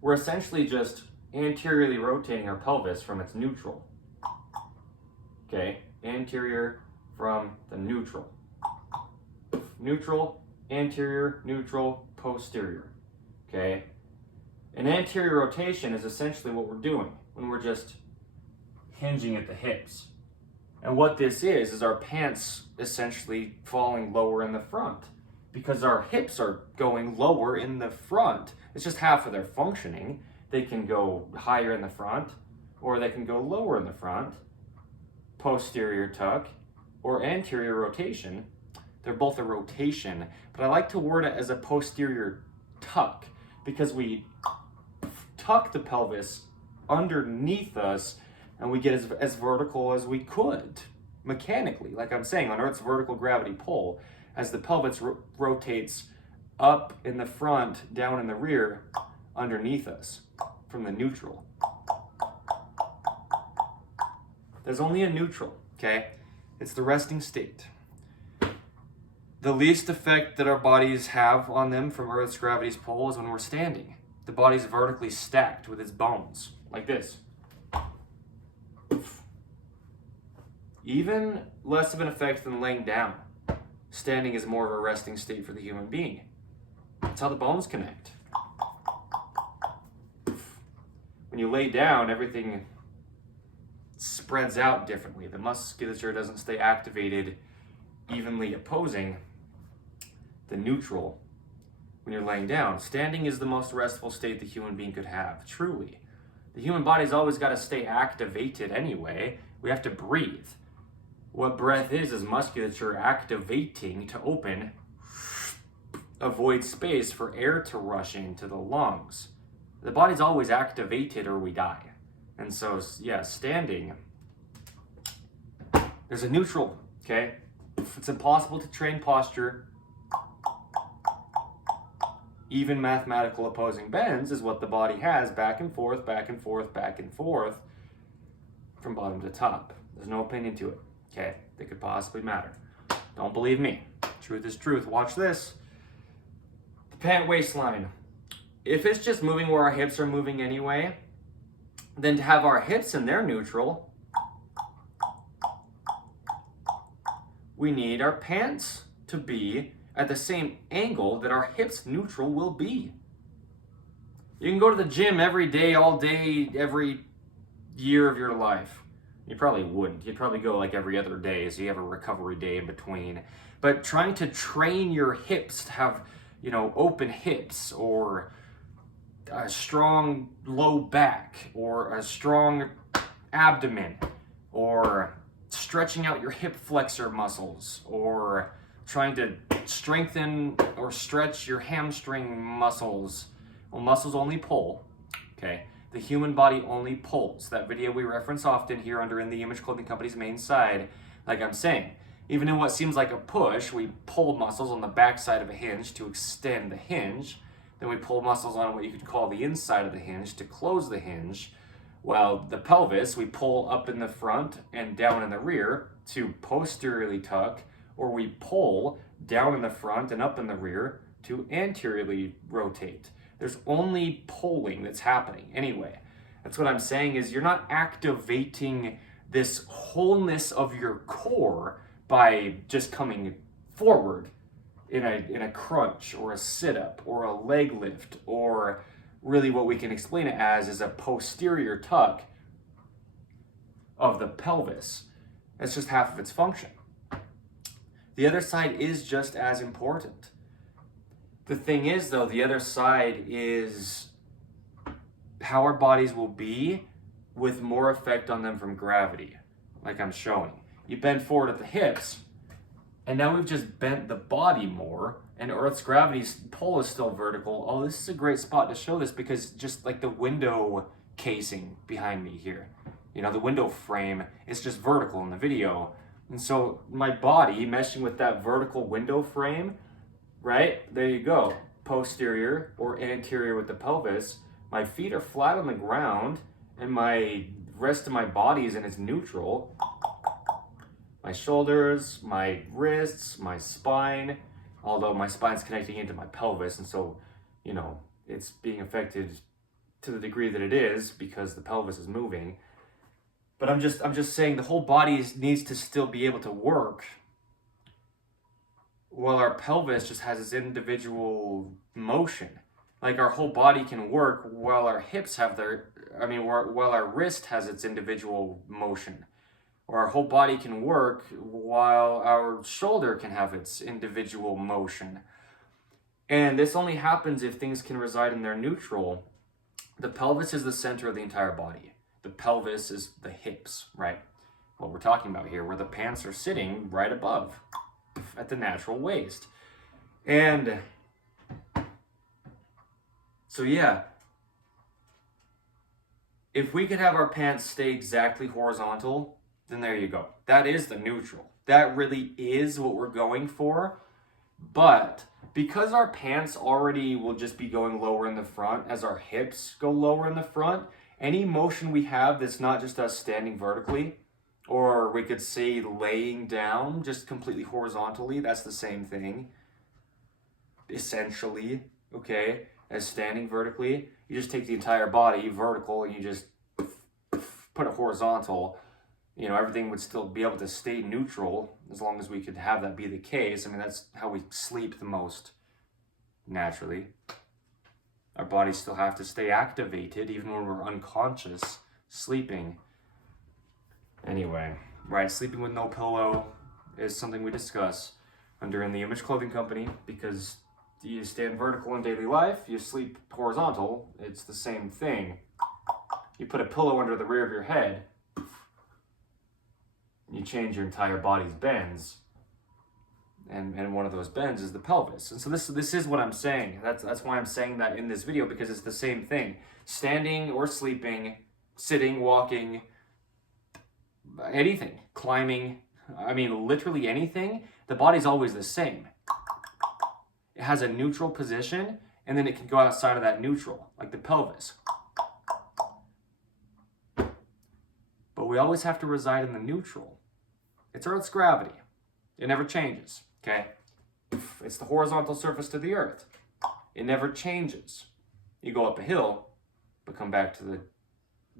we're essentially just anteriorly rotating our pelvis from its neutral. Okay, anterior from the neutral. Neutral, anterior, neutral, posterior. Okay, an anterior rotation is essentially what we're doing when we're just hinging at the hips. And what this is our pants essentially falling lower in the front because our hips are going lower in the front. It's just half of their functioning. They can go higher in the front or they can go lower in the front, posterior tuck or anterior rotation. They're both a rotation, but I like to word it as a posterior tuck because we tuck the pelvis underneath us and we get as vertical as we could mechanically, like I'm saying, on Earth's vertical gravity pull, as the pelvis rotates up in the front, down in the rear, underneath us from the neutral. There's only a neutral, okay? It's the resting state. The least effect that our bodies have on them from Earth's gravity's pull is when we're standing. The body's vertically stacked with its bones, like this. Even less of an effect than laying down. Standing is more of a resting state for the human being. That's how the bones connect. When you lay down, everything spreads out differently. The musculature doesn't stay activated, evenly opposing the neutral when you're laying down. Standing is the most restful state the human being could have, truly. The human body's always got to stay activated anyway. We have to breathe. What breath is musculature activating to open a void space for air to rush into the lungs. The body's always activated or we die. And so, yeah, standing, there's a neutral, okay? It's impossible to train posture. Even mathematical opposing bends is what the body has, back and forth, back and forth, back and forth, from bottom to top. There's no opinion to it, okay? That could possibly matter. Don't believe me. Truth is truth. Watch this. The pant waistline. If it's just moving where our hips are moving anyway, then to have our hips in their neutral, we need our pants to be at the same angle that our hips neutral will be. You can go to the gym every day, all day, every year of your life. You probably wouldn't. You'd probably go like every other day, so you have a recovery day in between. But trying to train your hips to have, open hips, or a strong low back, or a strong abdomen, or stretching out your hip flexor muscles, or trying to strengthen or stretch your hamstring muscles. Well, muscles only pull, okay? The human body only pulls. That video we reference often here under In the Image Clothing Company's main side, like I'm saying. Even in what seems like a push, we pull muscles on the back side of a hinge to extend the hinge. Then we pull muscles on what you could call the inside of the hinge to close the hinge. While the pelvis, we pull up in the front and down in the rear to posteriorly tuck, or we pull down in the front and up in the rear to anteriorly rotate. There's only pulling that's happening anyway. That's what I'm saying, is you're not activating this wholeness of your core by just coming forward in a crunch or a sit-up or a leg lift, or really what we can explain it as is a posterior tuck of the pelvis. That's just half of its function. The other side is just as important. The thing is, though, the other side is how our bodies will be with more effect on them from gravity, like I'm showing. You bend forward at the hips, and now we've just bent the body more, and Earth's gravity's pull is still vertical. Oh, this is a great spot to show this, because just like the window casing behind me here, the window frame is just vertical in the video. And so my body meshing with that vertical window frame, right? There you go. Posterior or anterior with the pelvis. My feet are flat on the ground, and my rest of my body is in its neutral. My shoulders, my wrists, my spine, although my spine's connecting into my pelvis, and so, it's being affected to the degree that it is because the pelvis is moving. But I'm just saying the whole body needs to still be able to work, while our pelvis just has its individual motion. Like our whole body can work while our hips have while our wrist has its individual motion. Or our whole body can work while our shoulder can have its individual motion. And this only happens if things can reside in their neutral. The pelvis is the center of the entire body. The pelvis is the hips, right? What we're talking about here, where the pants are sitting right above at the natural waist. And so, yeah, if we could have our pants stay exactly horizontal, then there you go. That is the neutral. That really is what we're going for. But because our pants already will just be going lower in the front as our hips go lower in the front, any motion we have that's not just us standing vertically, or we could say laying down just completely horizontally, that's the same thing, essentially, okay, as standing vertically. You just take the entire body vertical and you just put it horizontal. Everything would still be able to stay neutral as long as we could have that be the case. That's how we sleep the most naturally. Our bodies still have to stay activated even when we're unconscious sleeping. Anyway, right, sleeping with no pillow is something we discuss under In the Image Clothing Company, because you stand vertical in daily life, you sleep horizontal, it's the same thing. You put a pillow under the rear of your head, you change your entire body's bends. And one of those bends is the pelvis. And so this is what I'm saying. That's why I'm saying that in this video, because it's the same thing. Standing or sleeping, sitting, walking, anything, climbing, I mean, literally anything, the body's always the same. It has a neutral position, and then it can go outside of that neutral, like the pelvis. But we always have to reside in the neutral. It's Earth's gravity. It never changes, okay? It's the horizontal surface to the Earth. It never changes. You go up a hill, but come back to the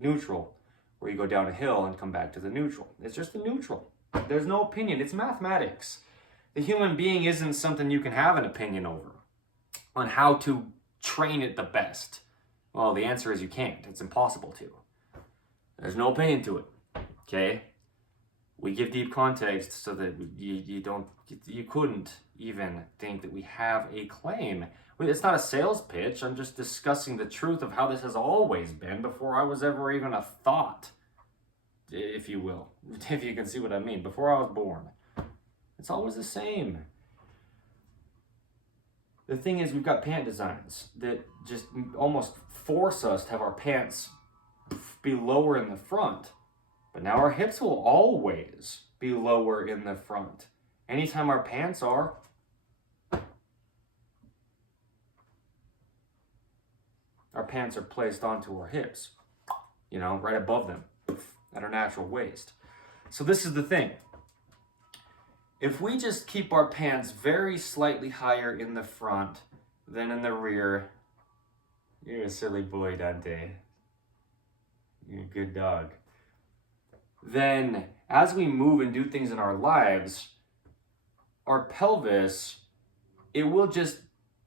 neutral, or you go down a hill and come back to the neutral. It's just the neutral. There's no opinion. It's mathematics. The human being isn't something you can have an opinion over on how to train it the best. Well, the answer is you can't. It's impossible to. There's no opinion to it, okay? We give deep context so that you couldn't even think that we have a claim. It's not a sales pitch. I'm just discussing the truth of how this has always been before I was ever even a thought, if you will, if you can see what I mean, before I was born. It's always the same. The thing is, we've got pant designs that just almost force us to have our pants be lower in the front. But now our hips will always be lower in the front. Anytime our pants are, placed onto our hips, you know, right above them at our natural waist. So this is the thing. If we just keep our pants very slightly higher in the front than in the rear, you're a silly boy, Dante. You're a good dog. Then as we move and do things in our lives, our pelvis, it will just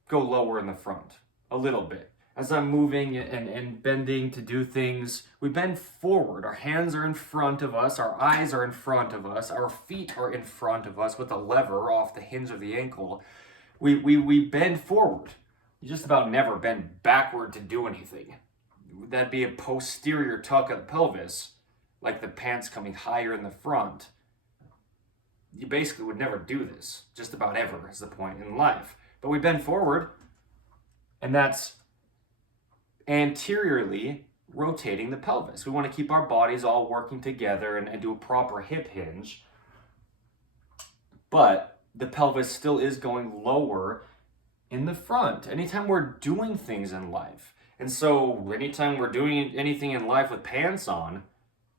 go lower in the front a little bit. As I'm moving and bending to do things, we bend forward. Our hands are in front of us, our eyes are in front of us, our feet are in front of us with a lever off the hinge of the ankle. We bend forward. You just about never bend backward to do anything. That'd be a posterior tuck of the pelvis, like the pants coming higher in the front. You basically would never do this, just about ever is the point in life. But we bend forward, and that's anteriorly rotating the pelvis. We want to keep our bodies all working together and do a proper hip hinge. But the pelvis still is going lower in the front anytime we're doing things in life. And so anytime we're doing anything in life with pants on,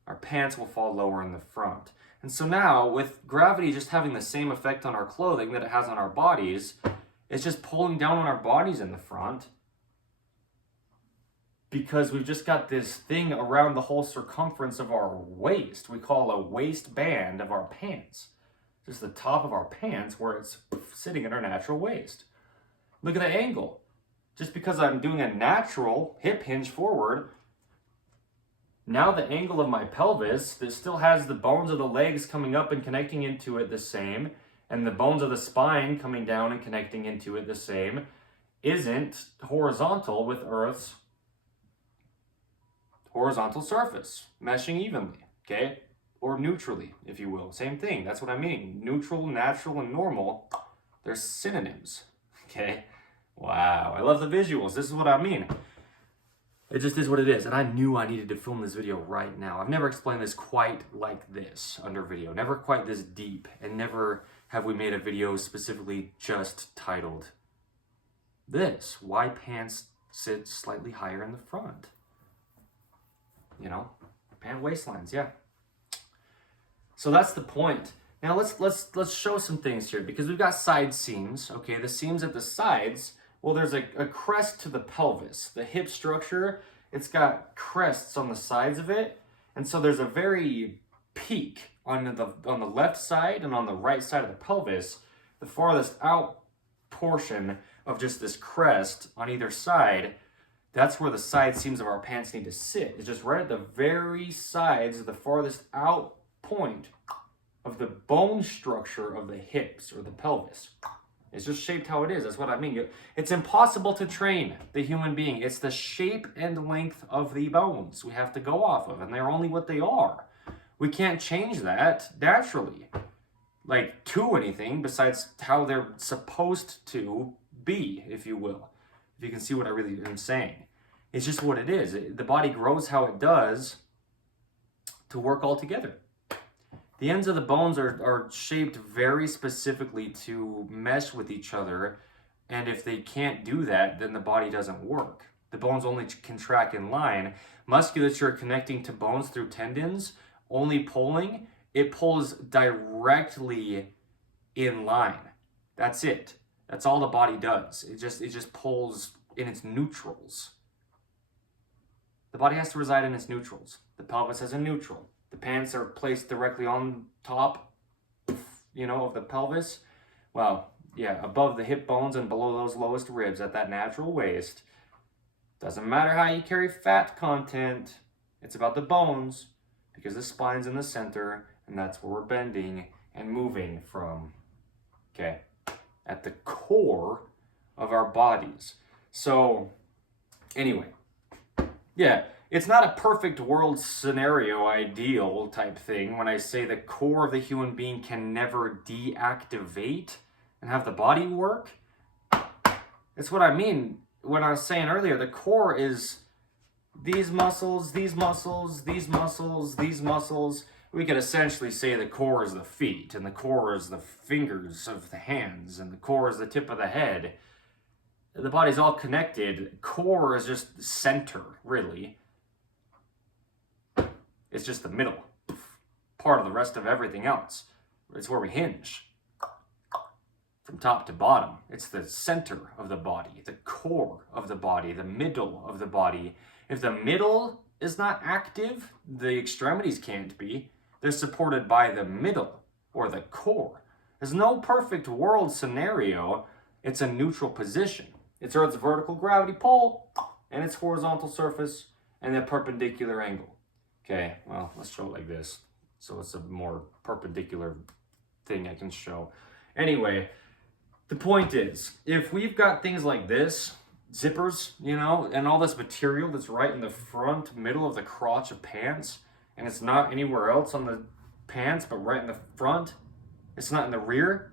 our pants will fall lower in the front. And so now, with gravity just having the same effect on our clothing that it has on our bodies, it's just pulling down on our bodies in the front, because we've just got this thing around the whole circumference of our waist. We call a waistband of our pants. Just the top of our pants where it's sitting at our natural waist. Look at the angle. Just because I'm doing a natural hip hinge forward, now the angle of my pelvis that still has the bones of the legs coming up and connecting into it the same, and the bones of the spine coming down and connecting into it the same, isn't horizontal with Earth's horizontal surface, meshing evenly, okay? Or neutrally, if you will. Same thing, that's what I mean. Neutral, natural, and normal, they're synonyms, okay? Wow, I love the visuals. This is what I mean. It just is what it is. And I knew I needed to film this video right now. I've never explained this quite like this under video. Never quite this deep. And never have we made a video specifically just titled this. Why pants sit slightly higher in the front. You know, pant waistlines, yeah. So that's the point. Now let's show some things here, because we've got side seams. Okay, the seams at the sides. Well, there's a crest to the pelvis. The hip structure, it's got crests on the sides of it, and so there's a very peak on the left side and on the right side of the pelvis. The farthest out portion of just this crest on either side, that's where the side seams of our pants need to sit. It's just right at the very sides of the farthest out point of the bone structure of the hips or the pelvis. It's just shaped how it is. That's what I mean. It's impossible to train the human being. It's the shape and length of the bones we have to go off of, and they're only what they are. We can't change that naturally. like to anything besides how they're supposed to be, if you will. If you can see what I really am saying. It's just what it is. The body grows how it does to work all together. The ends of the bones are shaped very specifically to mesh with each other, and if they can't do that, then the body doesn't work. The bones only contract in line. Musculature connecting to bones through tendons, only pulling, it pulls directly in line. That's it. That's all the body does. It just pulls in its neutrals. The body has to reside in its neutrals. The pelvis has a neutral. The pants are placed directly on top, of the pelvis. Well, yeah, above the hip bones and below those lowest ribs at that natural waist. Doesn't matter how you carry fat content. It's about the bones because the spine's in the center and that's where we're bending and moving from. Okay, at the core of our bodies. So, anyway, yeah, it's not a perfect world scenario ideal type thing when I say the core of the human being can never deactivate and have the body work. It's what I mean when I was saying earlier, the core is these muscles, these muscles, these muscles, these muscles. We could essentially say the core is the feet, and the core is the fingers of the hands, and the core is the tip of the head. The body's all connected. Core is just center, really. It's just the middle part of the rest of everything else. It's where we hinge from top to bottom. It's the center of the body, the core of the body, the middle of the body. If the middle is not active, the extremities can't be. They're supported by the middle or the core. There's no perfect world scenario. It's a neutral position. It's Earth's vertical gravity pull and its horizontal surface and the perpendicular angle. Okay, well, let's show it like this. So it's a more perpendicular thing I can show. Anyway, the point is, if we've got things like this, zippers, and all this material that's right in the front, middle of the crotch of pants, and it's not anywhere else on the pants, but right in the front, it's not in the rear.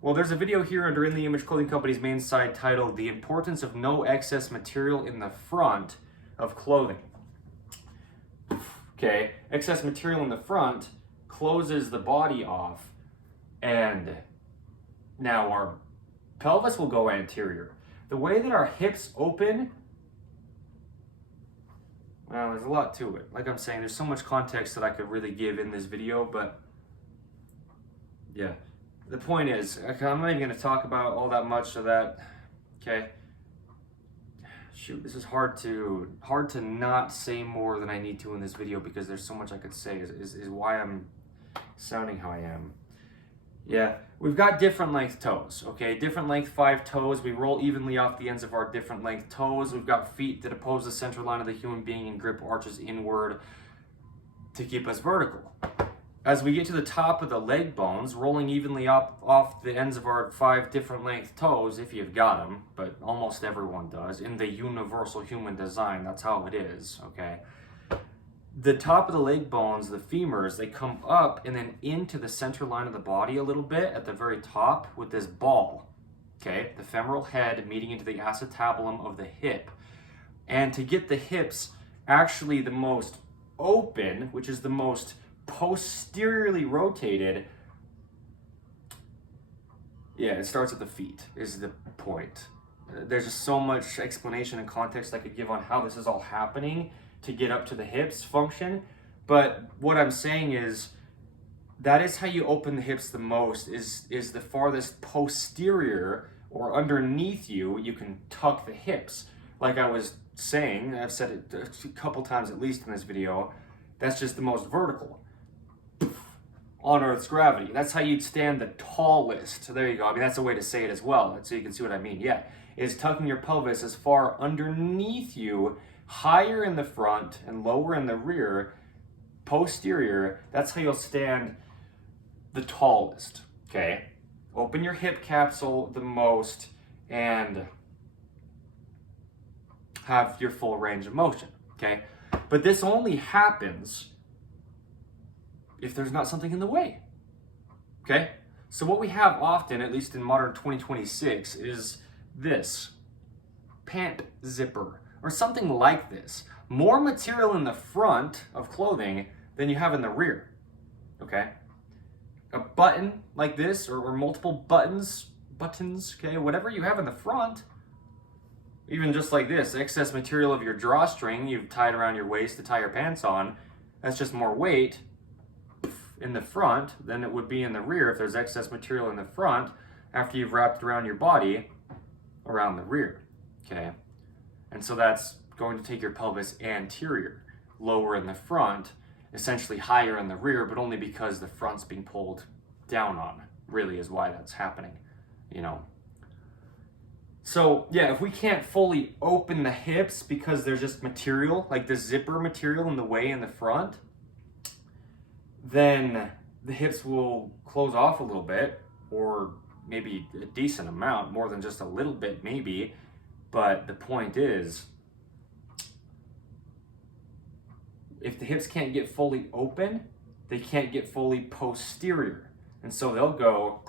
Well, there's a video here under In The Image Clothing Company's main site titled The Importance of No Excess Material in the Front of Clothing. Okay, excess material in the front closes the body off, and now our pelvis will go anterior. The way that our hips open, well, there's a lot to it. Like I'm saying, there's so much context that I could really give in this video, but yeah. The point is, okay, I'm not even going to talk about all that much of that, okay? Shoot, this is hard to not say more than I need to in this video because there's so much I could say is why I'm sounding how I am. Yeah, we've got different length toes, okay? Different length 5 toes. We roll evenly off the ends of our different length toes. We've got feet that oppose the center line of the human being and grip arches inward to keep us vertical. As we get to the top of the leg bones, rolling evenly up off the ends of our 5 different length toes, if you've got them, but almost everyone does, in the universal human design, that's how it is, okay? The top of the leg bones, the femurs, they come up and then into the center line of the body a little bit at the very top with this ball, okay? The femoral head meeting into the acetabulum of the hip. And to get the hips actually the most open, which is the most posteriorly rotated, yeah, it starts at the feet, is the point. There's just so much explanation and context I could give on how this is all happening to get up to the hips function, but what I'm saying is that is how you open the hips the most, is the farthest posterior or underneath you, you can tuck the hips. Like I was saying, I've said it a couple times at least in this video, that's just the most vertical on Earth's gravity. That's how you'd stand the tallest. So there you go. I mean, that's a way to say it as well, so you can see what I mean. Yeah, is tucking your pelvis as far underneath you, higher in the front and lower in the rear, posterior. That's how you'll stand the tallest, okay? Open your hip capsule the most and have your full range of motion, okay? But this only happens if there's not something in the way, Okay? So what we have often, at least in modern 2026, is this pant zipper or something like this. More material in the front of clothing than you have in the rear. Okay? A button like this or multiple buttons, okay, whatever you have in the front, even just like this, excess material of your drawstring you've tied around your waist to tie your pants on, that's just more weight in the front than it would be in the rear if there's excess material in the front after you've wrapped around your body around the rear, okay? And so that's going to take your pelvis anterior, lower in the front, essentially higher in the rear, but only because the front's being pulled down on, really is why that's happening, you know? So yeah, if we can't fully open the hips because there's just material, like the zipper material in the way in the front, then the hips will close off a little bit, or maybe a decent amount, more than just a little bit maybe. But the point is, if the hips can't get fully open, they can't get fully posterior. And so they'll go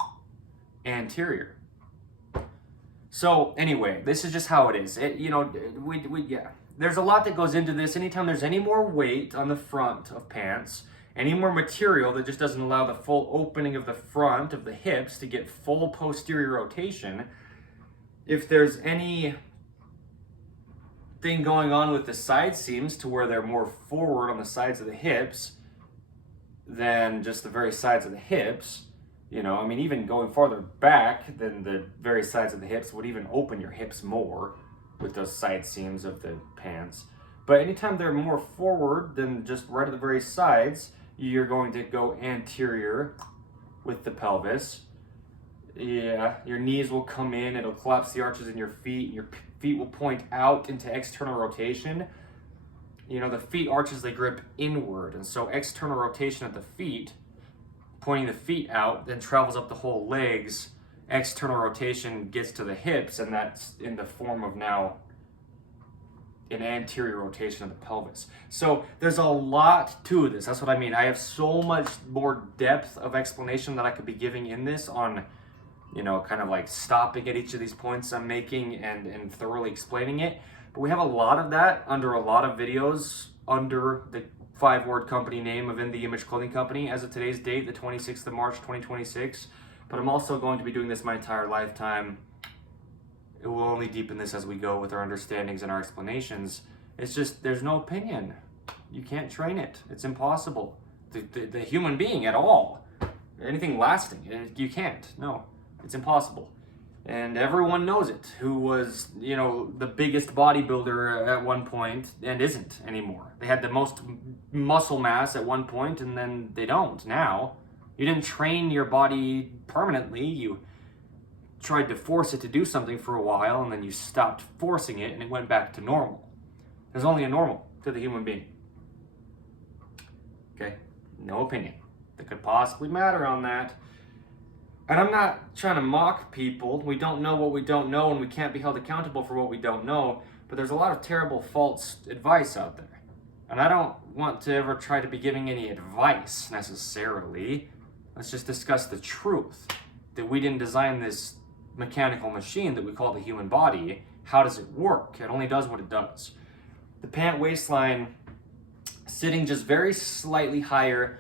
anterior. So anyway, this is just how it is. Yeah. There's a lot that goes into this. Anytime there's any more weight on the front of pants, any more material that just doesn't allow the full opening of the front of the hips to get full posterior rotation, if there's any thing going on with the side seams to where they're more forward on the sides of the hips than just the very sides of the hips, you know, I mean, even going farther back than the very sides of the hips would even open your hips more with those side seams of the pants. But anytime they're more forward than just right at the very sides, you're going to go anterior with the pelvis. Yeah, your knees will come in, it'll collapse the arches in your feet, your feet will point out into external rotation. You know, the feet arches, they grip inward, and so external rotation at the feet, pointing the feet out, then travels up the whole legs. External rotation gets to the hips, and that's in the form of now an anterior rotation of the pelvis. So there's a lot to this. That's what I mean. I have so much more depth of explanation that I could be giving in this on, you know, kind of like stopping at each of these points I'm making and thoroughly explaining it. But we have a lot of that under a lot of videos under the 5-word company name of In The Image Clothing Company as of today's date, the 26th of March, 2026. But I'm also going to be doing this my entire lifetime. It will only deepen this as we go with our understandings and our explanations. It's just, there's no opinion. You can't train it. It's impossible. The human being at all. Anything lasting, you can't. No, it's impossible. And everyone knows it, who was, you know, the biggest bodybuilder at one point and isn't anymore. They had the most muscle mass at one point and then they don't now. You didn't train your body permanently. You tried to force it to do something for a while and then you stopped forcing it and it went back to normal. There's only a normal to the human being. Okay? No opinion that could possibly matter on that. And I'm not trying to mock people. We don't know what we don't know and we can't be held accountable for what we don't know. But there's a lot of terrible false advice out there. And I don't want to ever try to be giving any advice necessarily. Let's just discuss the truth. That we didn't design this mechanical machine that we call the human body. How does it work? It only does what it does. The pant waistline sitting just very slightly higher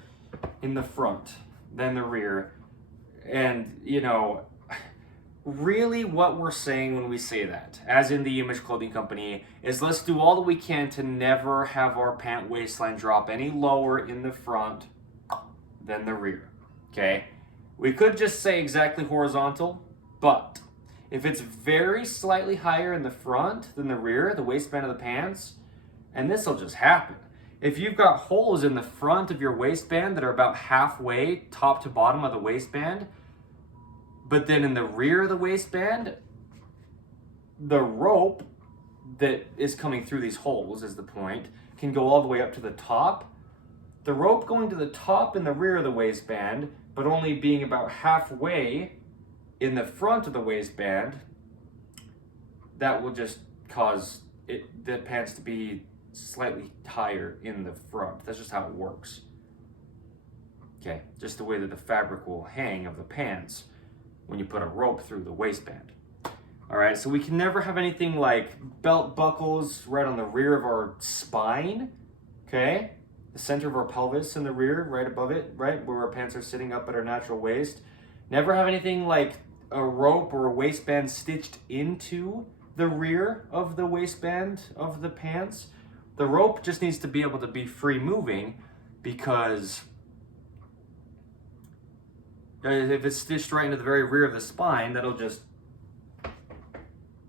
in the front than the rear. And, you know, really what we're saying when we say that, as in the Image Clothing Company, is let's do all that we can to never have our pant waistline drop any lower in the front than the rear, okay? We could just say exactly horizontal, but if it's very slightly higher in the front than the rear, the waistband of the pants, and this will just happen. If you've got holes in the front of your waistband that are about halfway top to bottom of the waistband, but then in the rear of the waistband, the rope that is coming through these holes, is the point, can go all the way up to the top. The rope going to the top in the rear of the waistband, but only being about halfway in the front of the waistband, that will just cause the pants to be slightly higher in the front. That's just how it works. Okay, just the way that the fabric will hang of the pants when you put a rope through the waistband. All right, so we can never have anything like belt buckles right on the rear of our spine, okay? The center of our pelvis in the rear, right above it, right? Where our pants are sitting up at our natural waist. Never have anything like a rope or a waistband stitched into the rear of the waistband of the pants. The rope just needs to be able to be free moving, because if it's stitched right into the very rear of the spine, that'll just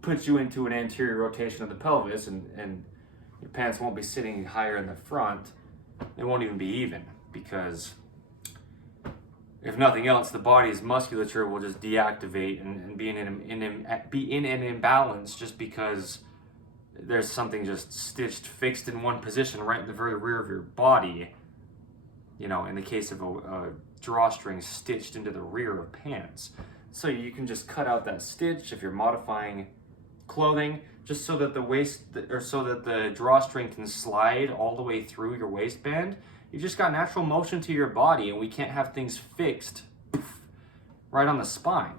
put you into an anterior rotation of the pelvis, and your pants won't be sitting higher in the front. It won't even be even, because if nothing else, the body's musculature will just deactivate and be in an imbalance, just because there's something just stitched, fixed in one position right in the very rear of your body. You know, in the case of a drawstring stitched into the rear of pants. So you can just cut out that stitch if you're modifying clothing, just so that the drawstring can slide all the way through your waistband. You just got natural motion to your body, and we can't have things fixed right on the spine.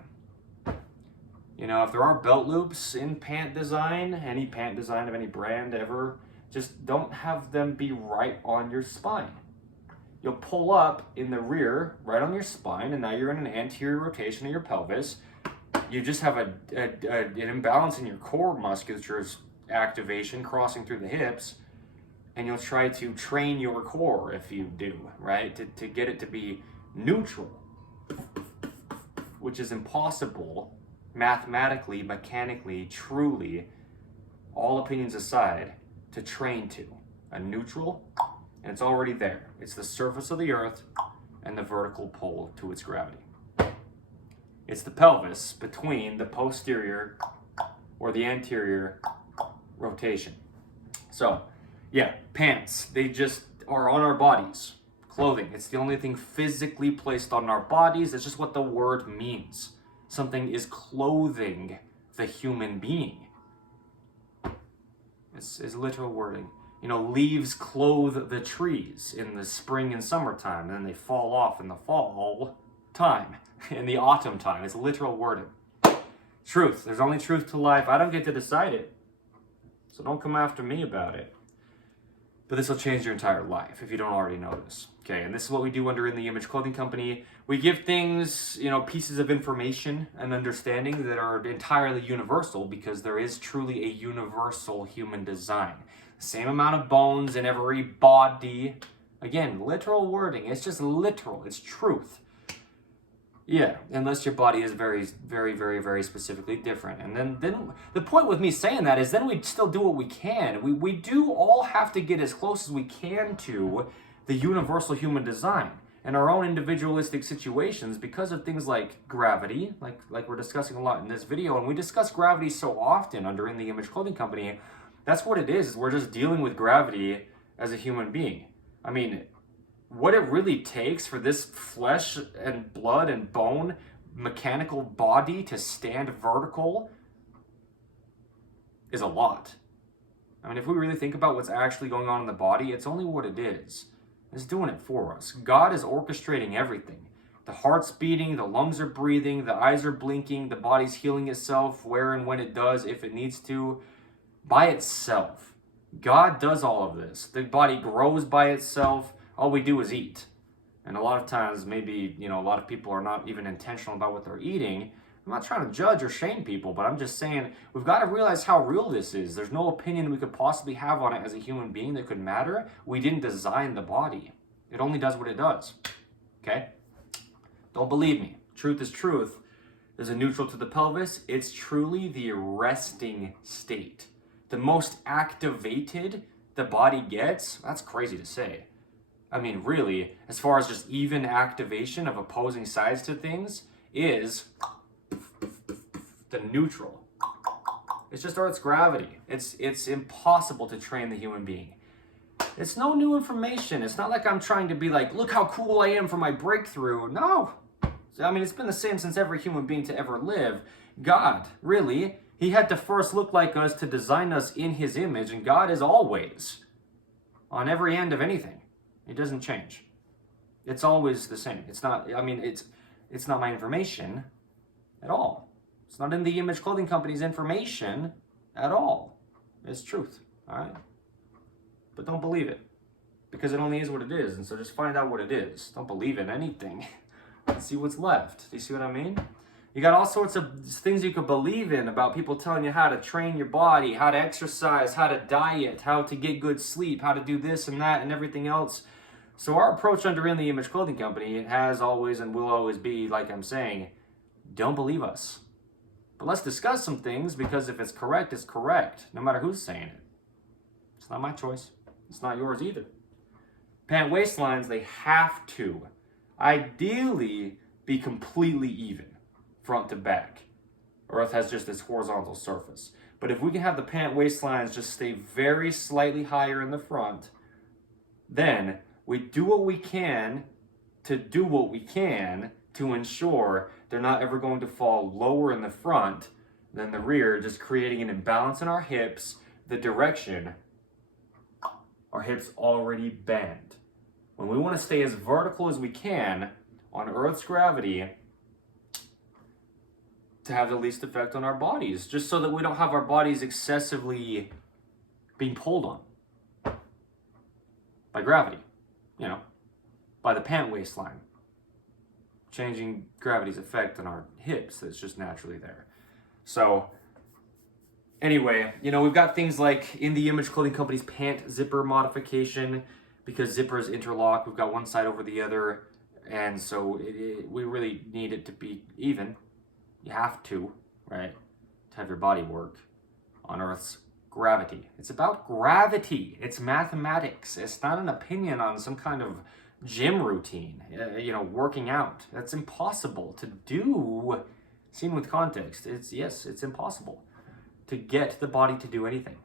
You know, if there are belt loops in pant design, any pant design of any brand ever, just don't have them be right on your spine. You'll pull up in the rear, right on your spine, and now you're in an anterior rotation of your pelvis. You just have an imbalance in your core musculature's activation crossing through the hips, and you'll try to train your core, if you do, right, to get it to be neutral, which is impossible mathematically, mechanically, truly, all opinions aside, to train to. A neutral, and it's already there. It's the surface of the earth and the vertical pull to its gravity. It's the pelvis between the posterior or the anterior rotation. So, yeah, pants, they just are on our bodies. Clothing, it's the only thing physically placed on our bodies. It's just what the word means. Something is clothing the human being. It's literal wording. You know, leaves clothe the trees in the spring and summertime, and then they fall off in the fall time, in the autumn time. It's literal wording. Truth. There's only truth to life. I don't get to decide it, so don't come after me about it. But this will change your entire life if you don't already know this. Okay, and this is what we do under In the Image Clothing Company. We give things, you know, pieces of information and understanding that are entirely universal, because there is truly a universal human design. The same amount of bones in every body. Again, literal wording. It's just literal. It's truth. Yeah, unless your body is very, very, very, very specifically different. And then the point with me saying that is then we still do what we can. We do all have to get as close as we can to the universal human design in our own individualistic situations, because of things like gravity, like we're discussing a lot in this video. And we discuss gravity so often under In the Image Clothing Company. That's what it is. We're just dealing with gravity as a human being. I mean, what it really takes for this flesh and blood and bone mechanical body to stand vertical is a lot. I mean, if we really think about what's actually going on in the body, it's only what it is. It's doing it for us. God is orchestrating everything. The heart's beating, the lungs are breathing, the eyes are blinking, the body's healing itself where and when it does, if it needs to, by itself. God does all of this. The body grows by itself. All we do is eat. And a lot of times, maybe, you know, a lot of people are not even intentional about what they're eating. I'm not trying to judge or shame people, but I'm just saying we've got to realize how real this is. There's no opinion we could possibly have on it as a human being that could matter. We didn't design the body. It only does what it does. Okay? Don't believe me. Truth is truth. There's a neutral to the pelvis. It's truly the resting state. The most activated the body gets, that's crazy to say. I mean, really, as far as just even activation of opposing sides to things, is the neutral. It's just Earth's gravity. It's impossible to train the human being. It's no new information. It's not like I'm trying to be like, look how cool I am for my breakthrough. No. I mean, it's been the same since every human being to ever live. God, really, he had to first look like us to design us in his image, and God is always on every end of anything. It doesn't change. It's always the same. It's not, I mean, it's not my information at all. It's not in the Image Clothing Company's information at all. It's truth, all right? But don't believe it, because it only is what it is, and so just find out what it is. Don't believe in anything and see what's left. Do you see what I mean? You got all sorts of things you could believe in about people telling you how to train your body, how to exercise, how to diet, how to get good sleep, how to do this and that and everything else. So our approach under In the Image Clothing Company, it has always and will always be, like I'm saying, don't believe us. But let's discuss some things, because if it's correct, it's correct, no matter who's saying it. It's not my choice. It's not yours either. Pant waistlines, they have to ideally be completely even, front to back. Earth has just this horizontal surface. But if we can have the pant waistlines just stay very slightly higher in the front, then we do what we can to ensure they're not ever going to fall lower in the front than the rear, just creating an imbalance in our hips, the direction our hips already bend. When we want to stay as vertical as we can on Earth's gravity to have the least effect on our bodies, just so that we don't have our bodies excessively being pulled on by gravity, by the pant waistline, changing gravity's effect on our hips that's just naturally there. So anyway, we've got things like In the Image Clothing Company's pant zipper modification, because zippers interlock. We've got one side over the other, and so we really need it to be even. You have to, right, to have your body work on Earth's gravity. It's about gravity. It's mathematics. It's not an opinion on some kind of gym routine, working out. That's impossible to do, seen with context. It's impossible to get the body to do anything.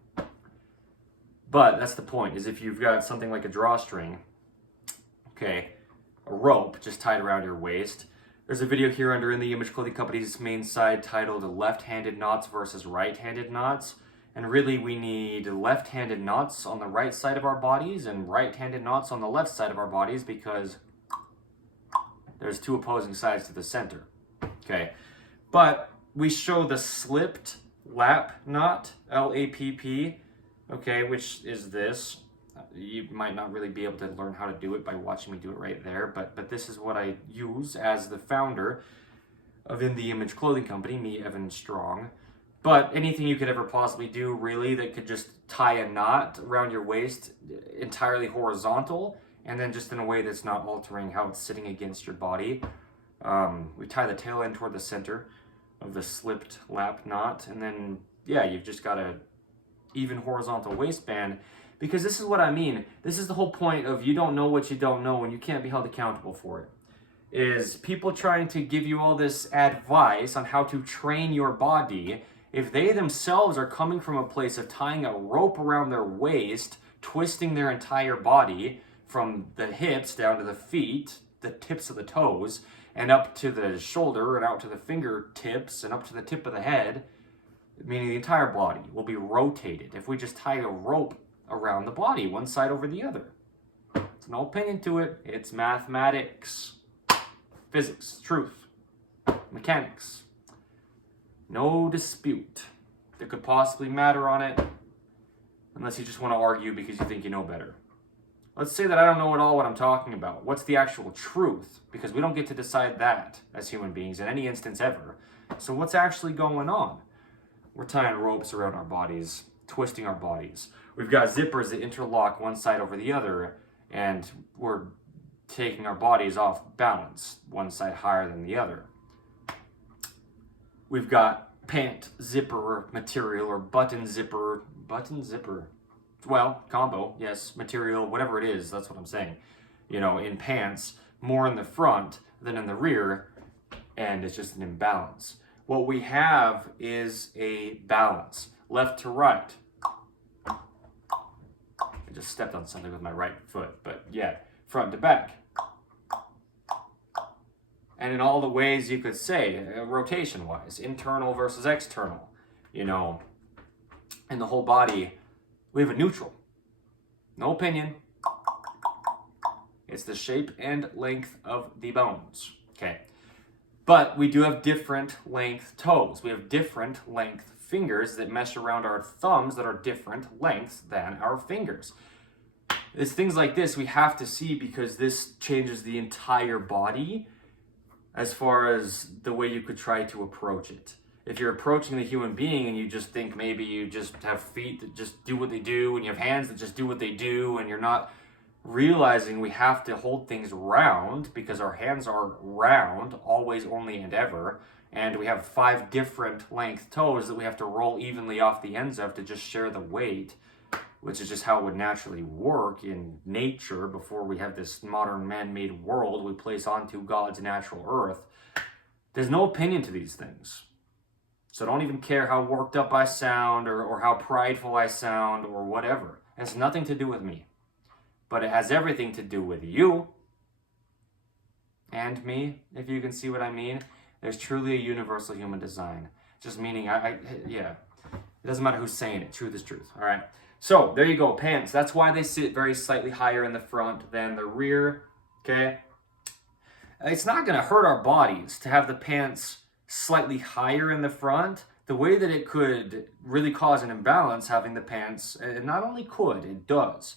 But that's the point, is if you've got something like a drawstring, a rope just tied around your waist. There's a video here under In the Image Clothing Company's main site titled Left-Handed Knots versus Right-Handed Knots. And really, we need left-handed knots on the right side of our bodies and right-handed knots on the left side of our bodies, because there's two opposing sides to the center. But we show the slipped lap knot, LAPP, which is this. You might not really be able to learn how to do it by watching me do it right there, but this is what I use as the founder of In the Image Clothing Company, me, Evan Strong. But anything you could ever possibly do, really, that could just tie a knot around your waist entirely horizontal, and then just in a way that's not altering how it's sitting against your body. We tie the tail end toward the center of the slipped lap knot, and then, you've just got a even horizontal waistband. Because this is what I mean. This is the whole point of you don't know what you don't know, and you can't be held accountable for it. Is people trying to give you all this advice on how to train your body, if they themselves are coming from a place of tying a rope around their waist, twisting their entire body from the hips down to the feet, the tips of the toes, and up to the shoulder, and out to the fingertips, and up to the tip of the head, meaning the entire body will be rotated if we just tie a rope around the body, one side over the other. There's no opinion to it. It's mathematics, physics, truth, mechanics. No dispute that could possibly matter on it, unless you just want to argue because you think you know better. Let's say that I don't know at all what I'm talking about. What's the actual truth? Because we don't get to decide that as human beings in any instance ever. So what's actually going on? We're tying ropes around our bodies, twisting our bodies. We've got zippers that interlock one side over the other, and we're taking our bodies off balance, one side higher than the other. We've got pant zipper material, or button zipper, combo, yes, material, whatever it is, that's what I'm saying. In pants, more in the front than in the rear, and it's just an imbalance. What we have is a balance, left to right. I just stepped on something with my right foot, but front to back. And in all the ways you could say, rotation-wise, internal versus external, in the whole body, we have a neutral. No opinion. It's the shape and length of the bones. Okay. But we do have different length toes. We have different length fingers that mesh around our thumbs that are different lengths than our fingers. It's things like this we have to see because this changes the entire body as far as the way you could try to approach it. If you're approaching the human being and you just think maybe you just have feet that just do what they do and you have hands that just do what they do and you're not realizing we have to hold things round because our hands are round, always, only, and ever, and we have 5 different length toes that we have to roll evenly off the ends of to just share the weight, which is just how it would naturally work in nature before we have this modern man-made world we place onto God's natural earth. There's no opinion to these things. So don't even care how worked up I sound or how prideful I sound or whatever. It has nothing to do with me. But it has everything to do with you and me, if you can see what I mean. There's truly a universal human design. Just meaning, yeah. It doesn't matter who's saying it. Truth is truth. All right. So there you go, pants. That's why they sit very slightly higher in the front than the rear. Okay. It's not going to hurt our bodies to have the pants slightly higher in the front. The way that it could really cause an imbalance having the pants, it not only could, it does,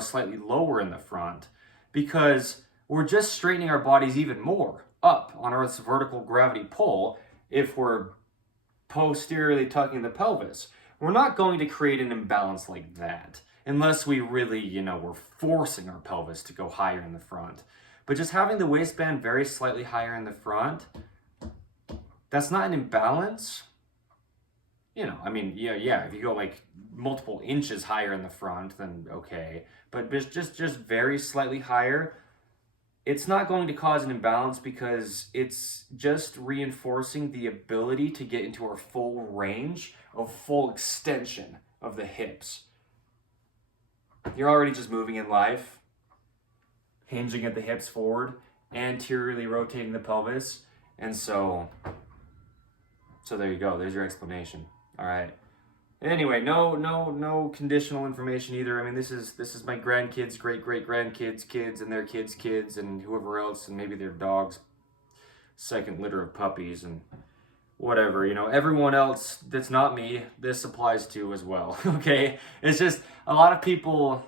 slightly lower in the front, because we're just straightening our bodies even more up on Earth's vertical gravity pull if we're posteriorly tucking the pelvis. We're not going to create an imbalance like that unless we really, we're forcing our pelvis to go higher in the front. But just having the waistband very slightly higher in the front, that's not an imbalance. Yeah, if you go like multiple inches higher in the front, then okay. But just very slightly higher, it's not going to cause an imbalance because it's just reinforcing the ability to get into our full range of full extension of the hips. You're already just moving in life, hinging at the hips forward, anteriorly rotating the pelvis, and so there you go. There's your explanation. All right. Anyway, no conditional information either. I mean, this is my grandkids, great-great-grandkids, kids, and their kids, and whoever else, and maybe their dogs' second litter of puppies, and whatever. Everyone else that's not me, this applies to as well. Okay? It's just a lot of people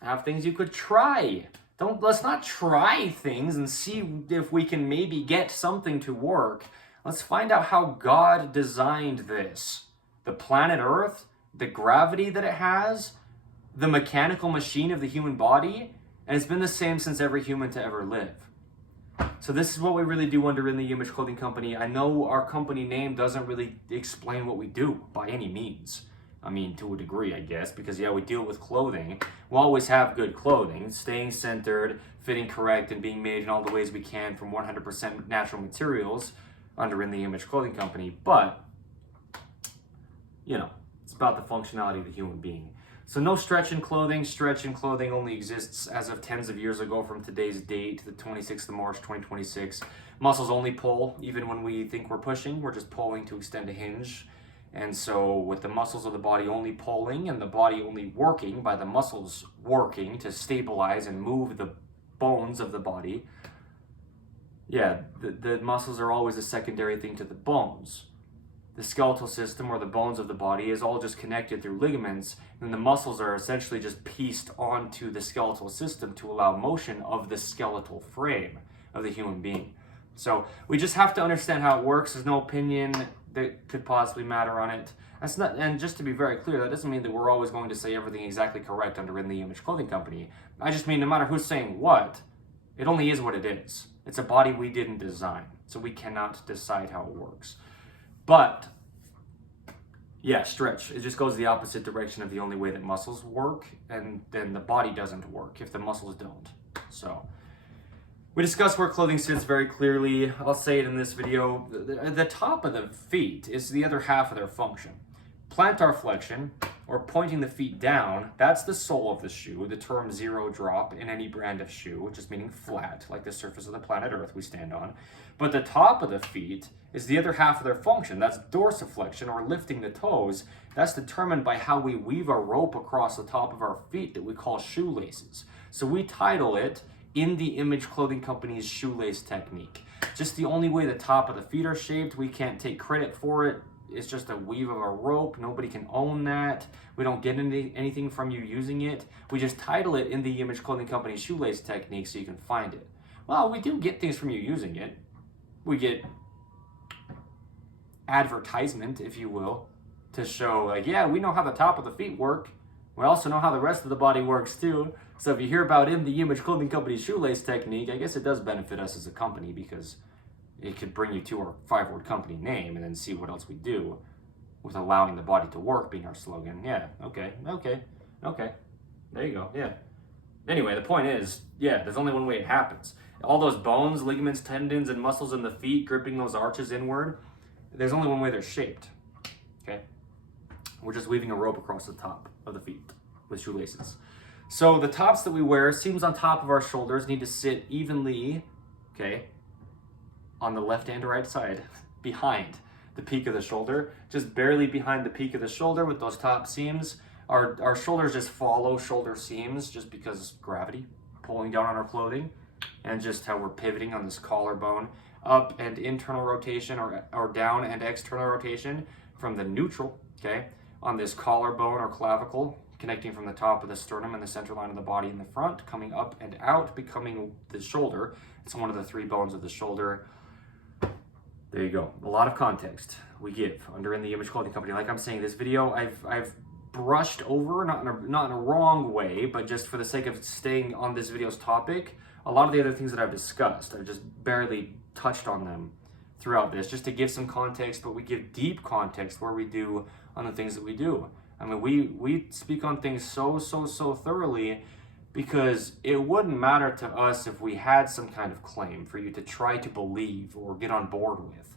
have things you could try. Let's not try things and see if we can maybe get something to work. Let's find out how God designed this. The planet Earth, the gravity that it has, the mechanical machine of the human body, and it's been the same since every human to ever live. So this is what we really do under In the Image Clothing Company. I know our company name doesn't really explain what we do by any means. I mean, to a degree, I guess, because we deal with clothing. We'll always have good clothing, staying centered, fitting correct, and being made in all the ways we can from 100% natural materials under In the Image Clothing Company. But it's about the functionality of the human being. So no stretch in clothing. Stretch in clothing only exists as of tens of years ago from today's date, the 26th of March, 2026. Muscles only pull, even when we think we're pushing, we're just pulling to extend a hinge. And so with the muscles of the body only pulling and the body only working by the muscles working to stabilize and move the bones of the body, the muscles are always a secondary thing to the bones. The skeletal system, or the bones of the body, is all just connected through ligaments, and the muscles are essentially just pieced onto the skeletal system to allow motion of the skeletal frame of the human being. So we just have to understand how it works. There's no opinion that could possibly matter on it. That's not, and just to be very clear, that doesn't mean that we're always going to say everything exactly correct under In the Image Clothing Company. I just mean no matter who's saying what, it only is what it is. It's a body we didn't design, so we cannot decide how it works. But stretch. It just goes the opposite direction of the only way that muscles work, and then the body doesn't work if the muscles don't. So we discussed where clothing sits very clearly. I'll say it in this video. The top of the feet is the other half of their function. Plantar flexion, or pointing the feet down, that's the sole of the shoe. The term zero drop in any brand of shoe, just meaning flat, like the surface of the planet Earth we stand on. But the top of the feet is the other half of their function. That's dorsiflexion, or lifting the toes. That's determined by how we weave a rope across the top of our feet that we call shoelaces. So we title it In the Image Clothing Company's shoelace technique. Just the only way the top of the feet are shaped. We can't take credit for it. It's just a weave of a rope. Nobody can own that. We don't get anything from you using it. We just title it In the Image Clothing Company's shoelace technique so you can find it. Well, we do get things from you using it. We get advertisement, if you will, to show like, yeah, we know how the top of the feet work. We also know how the rest of the body works too. So if you hear about In the Image Clothing Company's shoelace technique, I guess it does benefit us as a company because it could bring you to our 5-word company name and then see what else we do with allowing the body to work being our slogan. Yeah, okay. There you go, yeah. Anyway, the point is, yeah, there's only one way it happens. All those bones, ligaments, tendons, and muscles in the feet gripping those arches inward, there's only one way they're shaped, okay? We're just weaving a rope across the top of the feet with shoelaces. So the tops that we wear, seams on top of our shoulders, need to sit evenly, okay, on the left and right side, behind the peak of the shoulder, just barely behind the peak of the shoulder with those top seams. Our shoulders just follow shoulder seams just because gravity pulling down on our clothing and just how we're pivoting on this collarbone. Up and internal rotation or down and external rotation from the neutral, okay, on this collarbone or clavicle, connecting from the top of the sternum and the center line of the body in the front, coming up and out, becoming the shoulder. It's one of the 3 bones of the shoulder. There you go. A lot of context we give under In the Image Clothing Company. Like I'm saying, this video I've brushed over, not in a wrong way, but just for the sake of staying on this video's topic. A lot of the other things that I've discussed, I've just barely touched on them throughout this, just to give some context, but we give deep context where we do on the things that we do. I mean, we speak on things so thoroughly because it wouldn't matter to us if we had some kind of claim for you to try to believe or get on board with.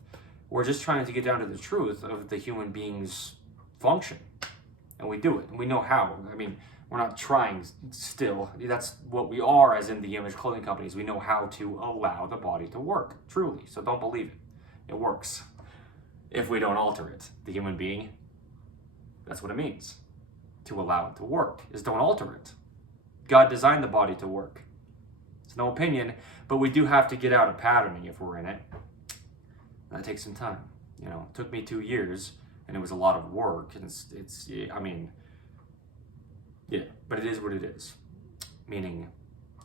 We're just trying to get down to the truth of the human being's function. And we do it, and we know how. I mean, we're not trying still. That's what we are as In the Image Clothing Companies. We know how to allow the body to work, truly. So don't believe it. It works. If we don't alter it, the human being, that's what it means. To allow it to work, is don't alter it. God designed the body to work. It's no opinion, but we do have to get out of patterning if we're in it. That takes some time. You know, it took me 2 years, and it was a lot of work, and it's I mean, yeah, but it is what it is. Meaning,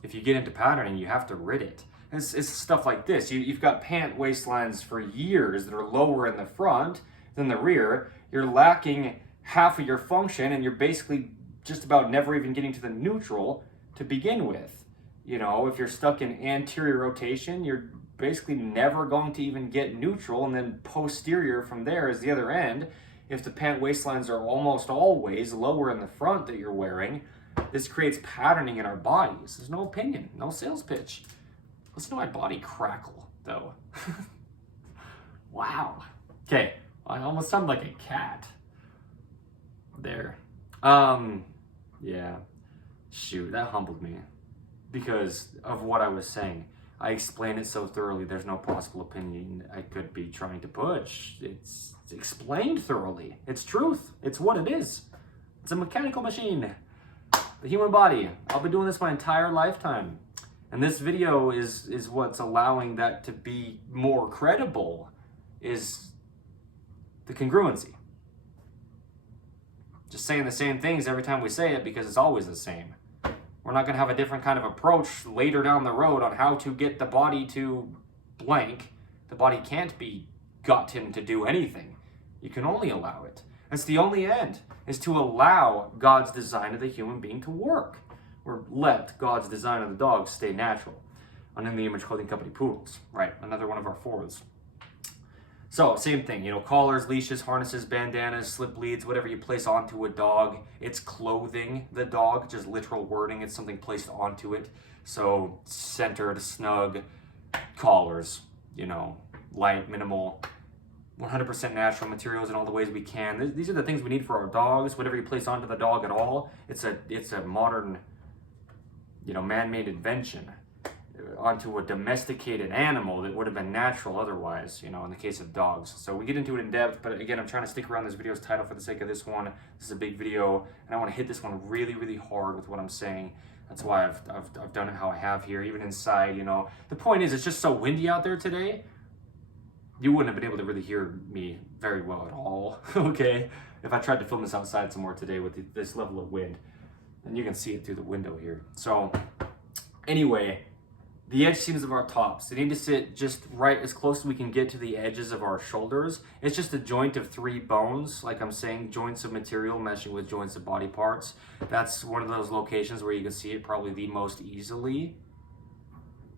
if you get into patterning, you have to rid it. It's stuff like this. You've got pant waistlines for years that are lower in the front than the rear. You're lacking half of your function, and you're basically just about never even getting to the neutral to begin with. You know, if you're stuck in anterior rotation, you're basically never going to even get neutral, and then posterior from there is the other end. If the pant waistlines are almost always lower in the front that you're wearing, this creates patterning in our bodies. There's no opinion, no sales pitch. Listen to my body crackle, though. Wow. Okay, I almost sound like a cat. There. Yeah. Shoot, that humbled me. Because of what I was saying. I explained it so thoroughly, there's no possible opinion I could be trying to push. It's explained thoroughly. It's truth. It's what it is. It's a mechanical machine. The human body. I'll be doing this my entire lifetime. And this video is what's allowing that to be more credible, is the congruency. Just saying the same things every time we say it because it's always the same. We're not going to have a different kind of approach later down the road on how to get the body to blank. The body can't be gotten to do anything. You can only allow it. That's the only end, is to allow God's design of the human being to work. Or let God's design of the dog stay natural. On In the Image Clothing Company poodles, right? Another one of our forwards. So, same thing, you know, collars, leashes, harnesses, bandanas, slip leads, whatever you place onto a dog. It's clothing the dog, just literal wording. It's something placed onto it. So, centered, snug, collars, you know, light, minimal, 100% natural materials in all the ways we can. These are the things we need for our dogs. Whatever you place onto the dog at all, it's a modern, you know, man-made invention. onto a domesticated animal that would have been natural otherwise, you know, in the case of dogs. So we get into it in depth, but again, I'm trying to stick around this video's title for the sake of this one. This is a big video, and I want to hit this one really, really hard with what I'm saying. That's why I've done it how I have here, even inside, you know. The point is, it's just so windy out there today, you wouldn't have been able to really hear me very well at all, okay? If I tried to film this outside some more today with this level of wind, and you can see it through the window here. So anyway, the edge seams of our tops, they need to sit just right as close as we can get to the edges of our shoulders. It's just a joint of 3 bones, like I'm saying, joints of material meshing with joints of body parts. That's one of those locations where you can see it probably the most easily.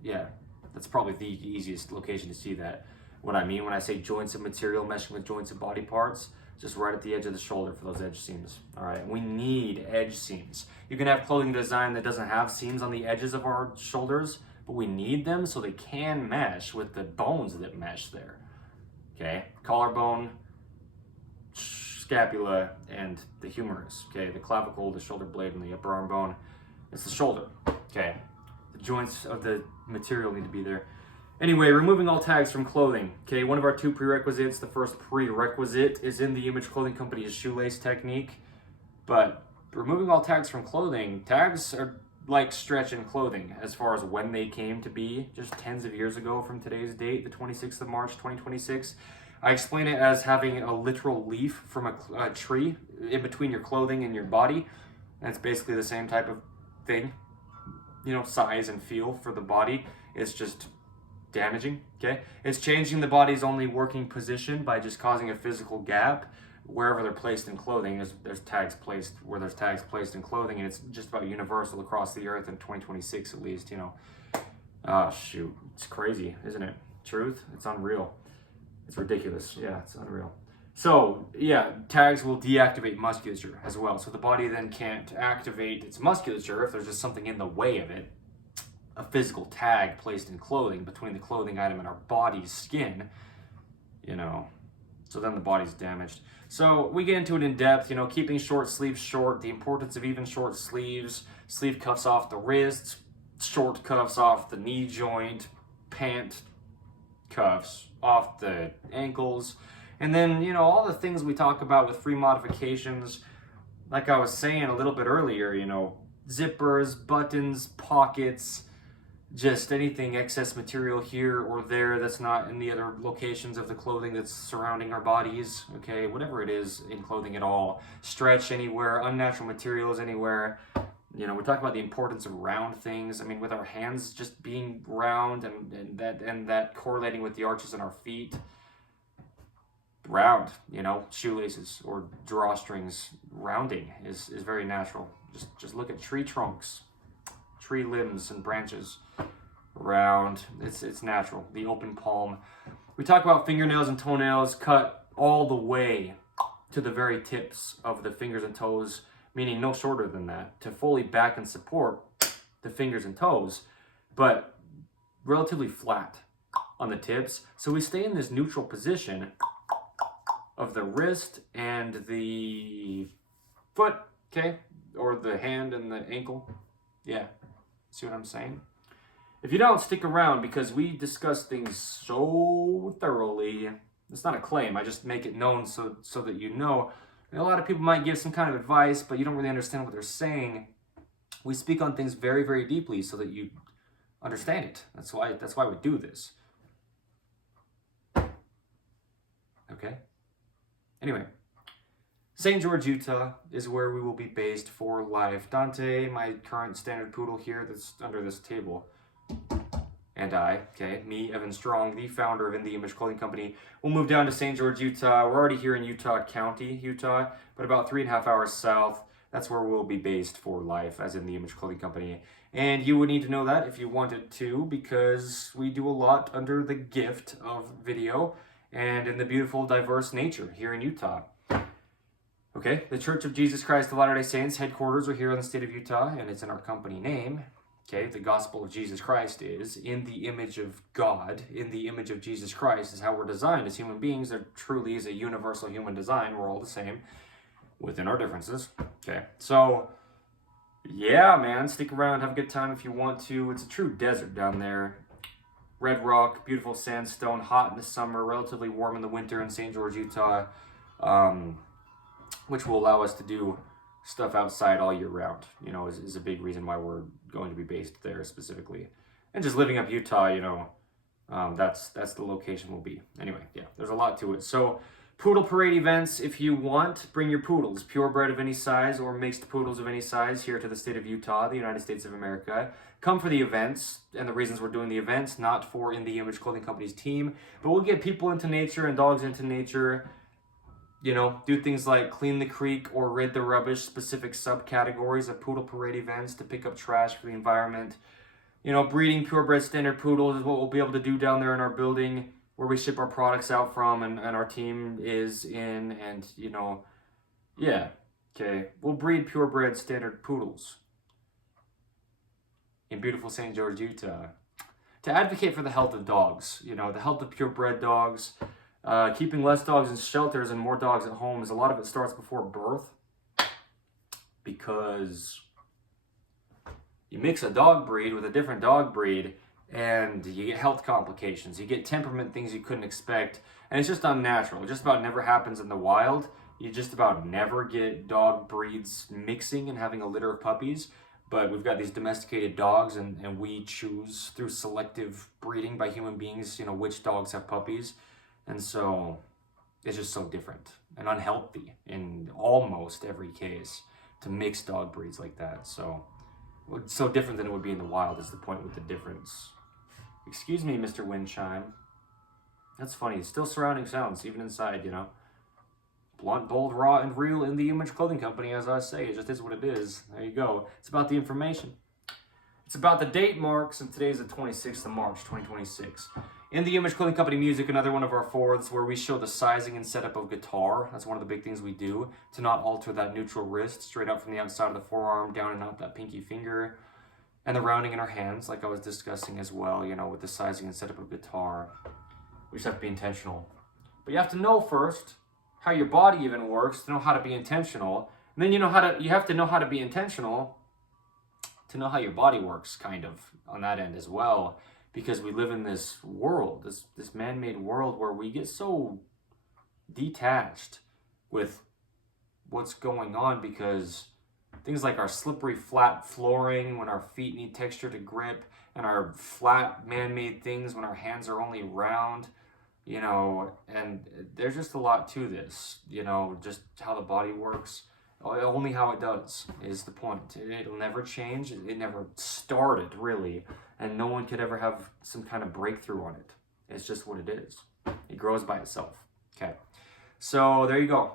Yeah, that's probably the easiest location to see that. What I mean when I say joints of material meshing with joints of body parts, just right at the edge of the shoulder for those edge seams. All right, we need edge seams. You can have clothing design that doesn't have seams on the edges of our shoulders, but we need them so they can mesh with the bones that mesh there. Okay, collarbone, scapula, and the humerus. Okay, the clavicle, the shoulder blade, and the upper arm bone. It's the shoulder. Okay, the joints of the material need to be there. Anyway, removing all tags from clothing. Okay, one of our 2 prerequisites. The first prerequisite is in the Image Clothing Company's shoelace technique. But removing all tags from clothing, tags are like stretch in clothing as far as when they came to be, just tens of years ago from today's date, the 26th of March, 2026. I explain it as having a literal leaf from a tree in between your clothing and your body. And it's basically the same type of thing, you know, size and feel for the body. It's just damaging, okay? It's changing the body's only working position by just causing a physical gap wherever they're placed in clothing. There's tags placed where there's tags placed in clothing, and it's just about universal across the earth in 2026 at least, you know. Oh, shoot. It's crazy, isn't it? Truth? It's unreal. It's ridiculous. Yeah, it's unreal. So, yeah, tags will deactivate musculature as well. So the body then can't activate its musculature if there's just something in the way of it. A physical tag placed in clothing between the clothing item and our body's skin, you know, so then the body's damaged. So we get into it in depth, you know, keeping short sleeves short, the importance of even short sleeves, sleeve cuffs off the wrists, short cuffs off the knee joint, pant cuffs off the ankles, and then, you know, all the things we talk about with free modifications, like I was saying a little bit earlier, you know, zippers, buttons, pockets, just anything excess material here or there that's not in the other locations of the clothing that's surrounding our bodies, okay, whatever it is in clothing at all, stretch anywhere, unnatural materials anywhere. You know, we talk about the importance of round things. I mean, with our hands just being round and that correlating with the arches on our feet. Round, you know, shoelaces or drawstrings, rounding is very natural. Just look at tree trunks, tree limbs and branches. Round, it's natural. The open palm. We talk about fingernails and toenails cut all the way to the very tips of the fingers and toes, meaning no shorter than that, to fully back and support the fingers and toes, but relatively flat on the tips. So we stay in this neutral position of the wrist and the foot, okay? Or the hand and the ankle. Yeah, see what I'm saying? If you don't, stick around because we discuss things so thoroughly. It's not a claim, I just make it known so that you know. And a lot of people might give some kind of advice, but you don't really understand what they're saying. We speak on things very, very deeply so that you understand it. That's why we do this. Okay? Anyway, St. George, Utah is where we will be based for life. Dante, my current standard poodle here that's under this table, and I, okay, me, Evan Strong, the founder of In the Image Clothing Company, will move down to St. George, Utah. We're already here in Utah County, Utah, but about 3.5 hours south. That's where we'll be based for life as In the Image Clothing Company. And you would need to know that if you wanted to, because we do a lot under the gift of video and in the beautiful, diverse nature here in Utah. Okay, the Church of Jesus Christ of Latter-day Saints headquarters are here in the state of Utah, and it's in our company name. Okay, the gospel of Jesus Christ is in the image of God, in the image of Jesus Christ is how we're designed as human beings. There truly is a universal human design. We're all the same within our differences. Okay, so Yeah, man, stick around, have a good time if you want to. It's a true desert down there. Red rock, beautiful sandstone, hot in the summer, relatively warm in the winter in St. George, Utah, um, which will allow us to do stuff outside all year round, is a big reason why we're going to be based there specifically. And just living up Utah, that's the location we'll be. Anyway, yeah, there's a lot to it. So poodle parade events, if you want, bring your poodles, purebred of any size or mixed poodles of any size here to the state of Utah, the United States of America. Come for the events, and the reasons we're doing the events, not for In The Image Clothing Company's team, but we'll get people into nature and dogs into nature. Do things like clean the creek or rid the rubbish, specific subcategories of poodle parade events to pick up trash for the environment. Breeding purebred standard poodles is what we'll be able to do down there in our building where we ship our products out from and our team is in. And, yeah, okay. We'll breed purebred standard poodles in beautiful St. George, Utah to advocate for the health of dogs, the health of purebred dogs. Keeping less dogs in shelters and more dogs at home is a lot of it starts before birth because you mix a dog breed with a different dog breed and you get health complications. You get temperament things you couldn't expect. And it's just unnatural. It just about never happens in the wild. You just about never get dog breeds mixing and having a litter of puppies. But we've got these domesticated dogs and we choose through selective breeding by human beings, which dogs have puppies. And so it's just so different and unhealthy in almost every case to mix dog breeds like that. So it's so different than it would be in the wild is the point with the difference. Excuse me, Mr. Wind Chime. That's funny. It's still surrounding sounds, even inside, Blunt, bold, raw, and real in the Image Clothing Company, as I say. It just is what it is. There you go. It's about the information. It's about the date marks, and today is the 26th of March, 2026. In the Image Clothing Company Music, another one of our fourths where we show the sizing and setup of guitar. That's one of the big things we do, to not alter that neutral wrist straight up from the outside of the forearm, down and out that pinky finger. And the rounding in our hands, like I was discussing as well, with the sizing and setup of guitar. We just have to be intentional. But you have to know first how your body even works to know how to be intentional. And then you have to know how to be intentional to know how your body works, kind of, on that end as well. Because we live in this world, this man-made world where we get so detached with what's going on because things like our slippery flat flooring when our feet need texture to grip and our flat man-made things when our hands are only round, and there's just a lot to this, just how the body works. Only how it does is the point. It'll never change. It never started, really. And no one could ever have some kind of breakthrough on it. It's just what it is. It grows by itself. Okay. So there you go.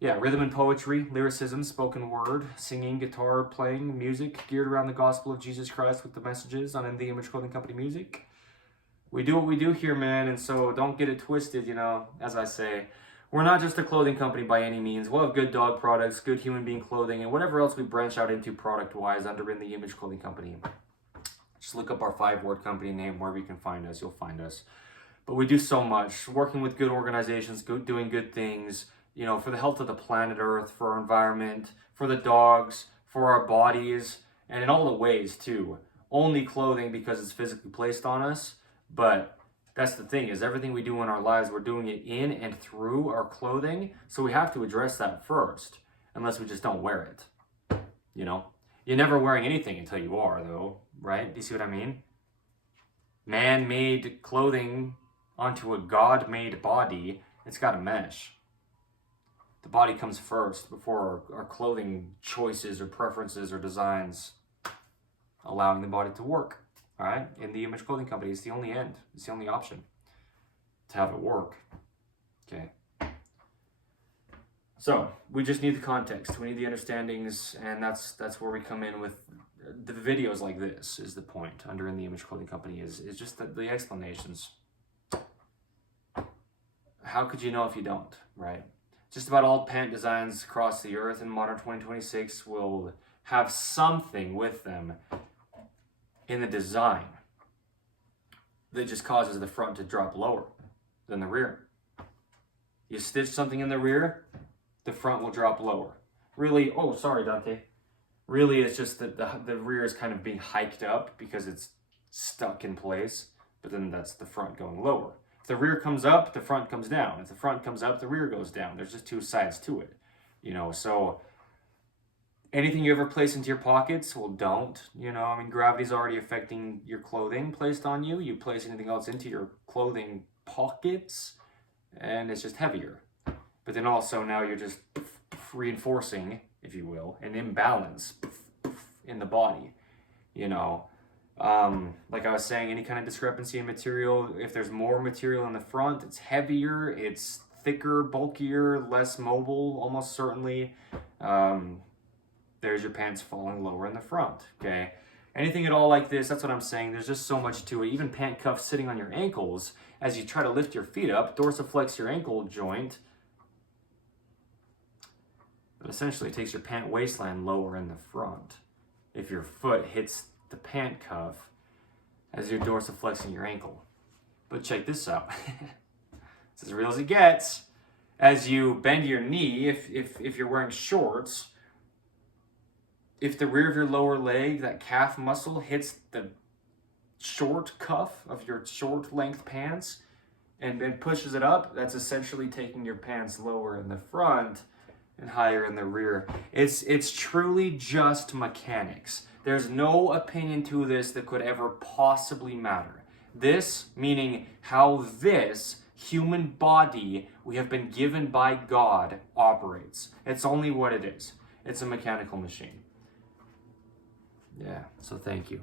Yeah, rhythm and poetry, lyricism, spoken word, singing, guitar playing, music geared around the gospel of Jesus Christ with the messages on In The Image Clothing Company Music. We do what we do here, man, and so don't get it twisted, as I say. We're not just a clothing company by any means. We'll have good dog products, good human being clothing, and whatever else we branch out into product-wise under In The Image Clothing Company. Just look up our 5-word company name wherever you can find us. You'll find us. But we do so much, working with good organizations, doing good things, for the health of the planet Earth, for our environment, for the dogs, for our bodies, and in all the ways, too. Only clothing because it's physically placed on us, but that's the thing, is everything we do in our lives, we're doing it in and through our clothing, so we have to address that first, unless we just don't wear it, You're never wearing anything until you are, though, right? Do you see what I mean? Man-made clothing onto a God-made body, it's got to mesh. The body comes first before our clothing choices or preferences or designs, allowing the body to work. All right, In The Image Clothing Company, it's the only end. It's the only option to have it work. Okay. So we just need the context. We need the understandings, and that's where we come in with the videos like this. Is the point under In The Image Clothing Company is just the explanations. How could you know if you don't, right? Just about all pant designs across the earth in modern 2026 will have something with them in the design that just causes the front to drop lower than the rear. You stitch something in the rear, the front will drop lower. Really, oh, sorry, Dante. Really, it's just that the rear is kind of being hiked up because it's stuck in place, but then that's the front going lower. If the rear comes up, the front comes down. If the front comes up, the rear goes down. There's just two sides to it, you know. So anything you ever place into your pockets, well, don't. You know, I mean, gravity's already affecting your clothing placed on you. You place anything else into your clothing pockets, and it's just heavier. But then also now you're just reinforcing, if you will, an imbalance in the body, you know. Like I was saying, any kind of discrepancy in material, if there's more material in the front, it's heavier, it's thicker, bulkier, less mobile, almost certainly. There's your pants falling lower in the front, okay? Anything at all like this, that's what I'm saying. There's just so much to it. Even pant cuffs sitting on your ankles, as you try to lift your feet up, dorsiflex your ankle joint. It essentially takes your pant waistline lower in the front. If your foot hits the pant cuff as you're dorsiflexing your ankle. But check this out. It's as real as it gets. As you bend your knee, if you're wearing shorts, if the rear of your lower leg, that calf muscle, hits the short cuff of your short length pants and then pushes it up, that's essentially taking your pants lower in the front and higher in the rear. It's truly just mechanics. There's no opinion to this that could ever possibly matter. This, meaning how this human body we have been given by God operates. It's only what it is. It's a mechanical machine. Yeah, so thank you.